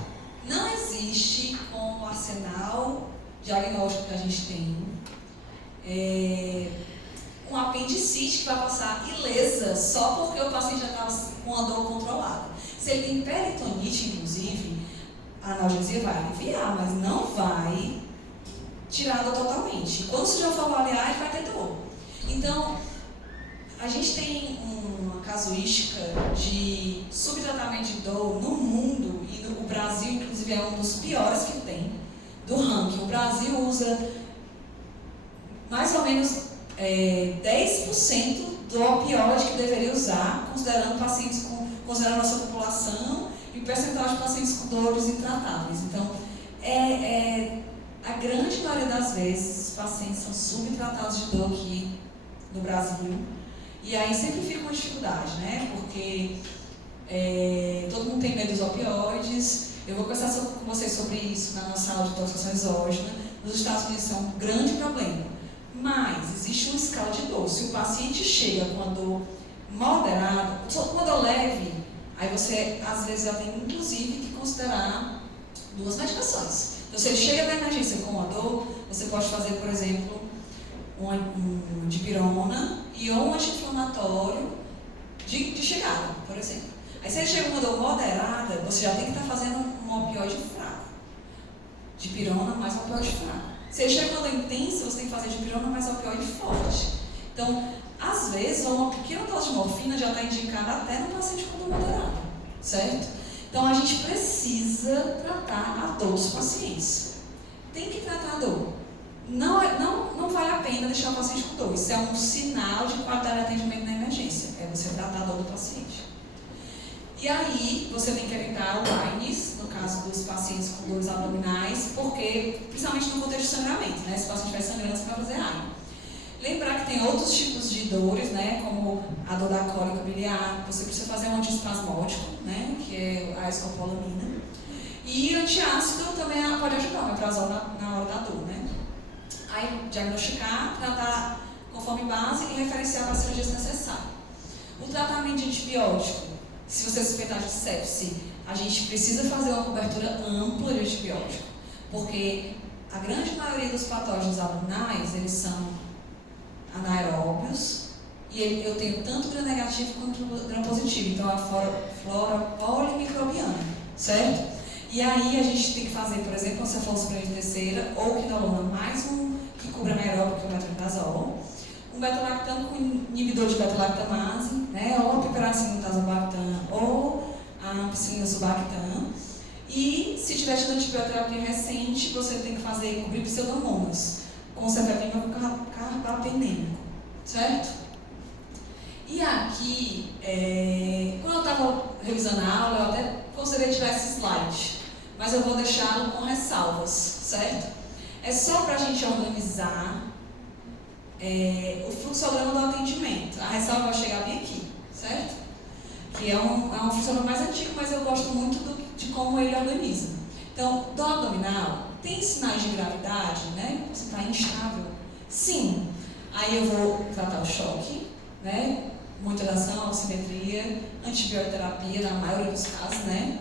Não existe, com o arsenal diagnóstico que a gente tem, um apendicite que vai passar ilesa só porque o paciente já estava com a dor controlada. Se ele tem peritonite, inclusive, a analgesia vai aliviar, mas não vai tirar a dor totalmente. Quando o cirurgião for avaliar, ele vai ter dor. Então, a gente tem uma casuística de subtratamento de dor no mundo, e o Brasil, inclusive, é um dos piores que tem, do ranking. O Brasil usa mais ou menos 10% do opioide que deveria usar, considerando considerando a nossa população e o percentual de pacientes com dores intratáveis. Então, a grande maioria das vezes, os pacientes são subtratados de dor aqui no Brasil. E aí sempre fica uma dificuldade, né? Porque todo mundo tem medo dos opioides. Eu vou conversar com vocês sobre isso na nossa aula de intoxicação exógena. Nos Estados Unidos é um grande problema. Mas existe uma escala de dor. Se o paciente chega com a dor moderada, só com uma dor leve, aí você às vezes já tem inclusive que considerar 2 medicações. Então, se ele chega na emergência com a dor, você pode fazer, por exemplo, um dipirona e ou um anti-inflamatório de chegada, por exemplo. Aí se ele chega com uma dor moderada, você já tem que estar fazendo um opioide fraco. Dipirona mais um opioide fraco. Se ele chega com uma dor intensa, você tem que fazer dipirona mais um opioide forte. Então, às vezes, uma pequena dose de morfina já está indicada até no paciente com dor moderada, certo? Então, a gente precisa tratar a dor dos pacientes. Tem que tratar a dor. Não vale a pena deixar o paciente com dor. Isso é um sinal de qualidade de atendimento na emergência. É você tratar a dor do paciente. E aí, você tem que evitar o AINES, no caso dos pacientes com dores abdominais, porque, principalmente no contexto de sangramento, né? Se o paciente vai sangrando, você vai fazer AINE. Lembrar que tem outros tipos de dores, né? Como a dor da cólica biliar, você precisa fazer um antiespasmódico, né? Que é a escopolamina. E antiácido também pode ajudar, o omeprazol na hora da dor, né? Aí, diagnosticar, tratar conforme base e referenciar para a cirurgia se necessário. O tratamento de antibiótico, se você suspeitar de sepse, a gente precisa fazer uma cobertura ampla de antibiótico, porque a grande maioria dos patógenos abdominais, eles são anaeróbios, e eu tenho tanto gram-negativo quanto gram-positivo, então a flora polimicrobiana, certo? E aí a gente tem que fazer, por exemplo, uma cefalosporina terceira, ou quinolona mais um que cubra anaeróbio, que é o metronidazol, um beta-lactam com inibidor de beta-lactamase, né, ou a piperacina tazobactam, ou a ampicilina sulbactam. E se tiver tido antibioterapia recente, você tem que cobrir pseudomonas, com cefepima com carbapenêmico, certo? E aqui, quando eu estava revisando a aula, eu até considerei tirar esse slide, mas eu vou deixá-lo com ressalvas, certo? É só para a gente organizar o fluxograma do atendimento. A ressalva vai chegar bem aqui, certo? Que é um fluxograma mais antigo, mas eu gosto muito de como ele organiza. Então, dor abdominal, tem sinais de gravidade, né? Você está instável? Sim. Aí eu vou tratar o choque, né? Muita oração, oximetria, antibioterapia, na maioria dos casos, né?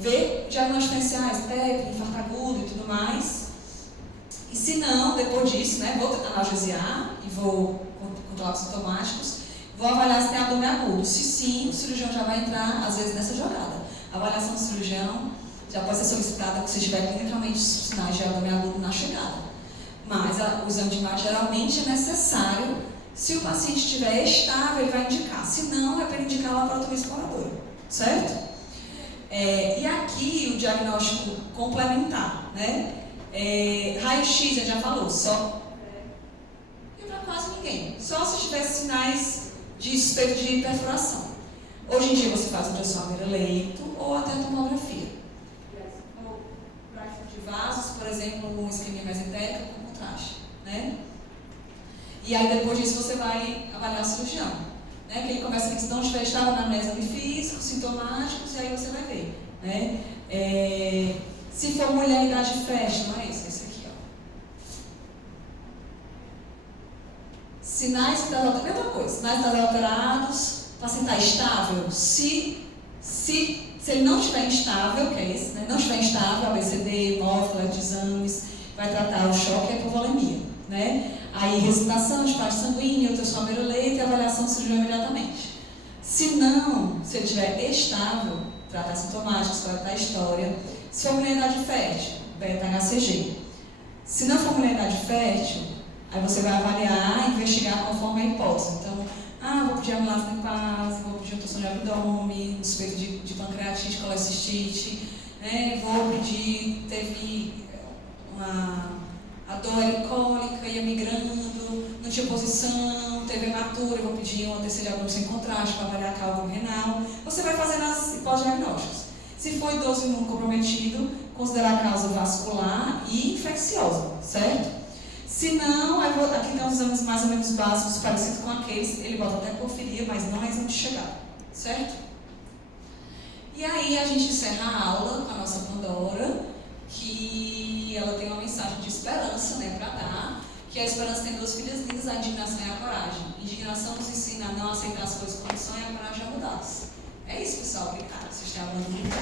Ver diagnósticos diferenciais, TEP, infarto agudo e tudo mais. E se não, depois disso, né, vou analgesiar e vou colapsos sintomáticos, vou avaliar se tem abdômen agudo. Se sim, o cirurgião já vai entrar, às vezes, nessa jogada. A avaliação do cirurgião já pode ser solicitada se tiver clinicamente sinais de abdômen agudo na chegada. Mas o exame de imagem geralmente é necessário. Se o paciente estiver estável, ele vai indicar. Se não, é para indicar a laparotomia exploradora. Certo? E aqui o diagnóstico complementar, né? Raio-X, a gente já falou, só. E para quase ninguém. Só se tivesse sinais de suspeita de perfuração. Hoje em dia você faz ultrassom leito ou até tomografia. Ou traste de vasos, por exemplo, um isquemia mesentérica com contraste, né? E aí depois disso você vai avaliar o cirurgião, né? Que ele começa a dizer, se não estiver estável na exame físico, sintomáticos, e aí você vai ver, né? Se for mulher em idade fértil, não é isso? Esse aqui, ó. Sinais que estão mesma coisa, sinais que estão alterados, o paciente está estável. Se ele não estiver instável, que é esse, né? Não estiver instável, ABCD, móvel, de exames, vai tratar o choque e a hipovolemia, né? Aí, recitação de parte sanguínea, ultrassom leito e avaliação do cirurgião imediatamente. Se não, se ele estiver estável, tratar sintomáticos, tratar a história. Se for mulher em idade fértil, beta-HCG. Se não for mulher em idade fértil, aí você vai avaliar e investigar conforme a hipótese. Então, vou pedir amilase lipase, vou pedir ultrassom de abdômen, suspeito de pancreatite, colecistite, né? Vou pedir, teve a dor cólica, ia migrando, não tinha posição, teve hematura, vou pedir uma TC de abdômen sem contraste para avaliar cálculo renal. Você vai fazendo as hipodiagnósticos. Se for idoso imunocomprometido, considerar a causa vascular e infecciosa, certo? Se não, aqui tem uns exames mais ou menos básicos, parecidos com aqueles, ele bota até porfiria, mas não é exame de chegada, certo? E aí a gente encerra a aula com a nossa Pandora, que ela tem uma mensagem de esperança, né, para dar, que a esperança tem duas filhas lindas, a indignação e a coragem. A indignação nos ensina a não aceitar as coisas como são e a coragem a mudá-las. É isso, pessoal. Obrigada. Vocês têm alguma dúvida?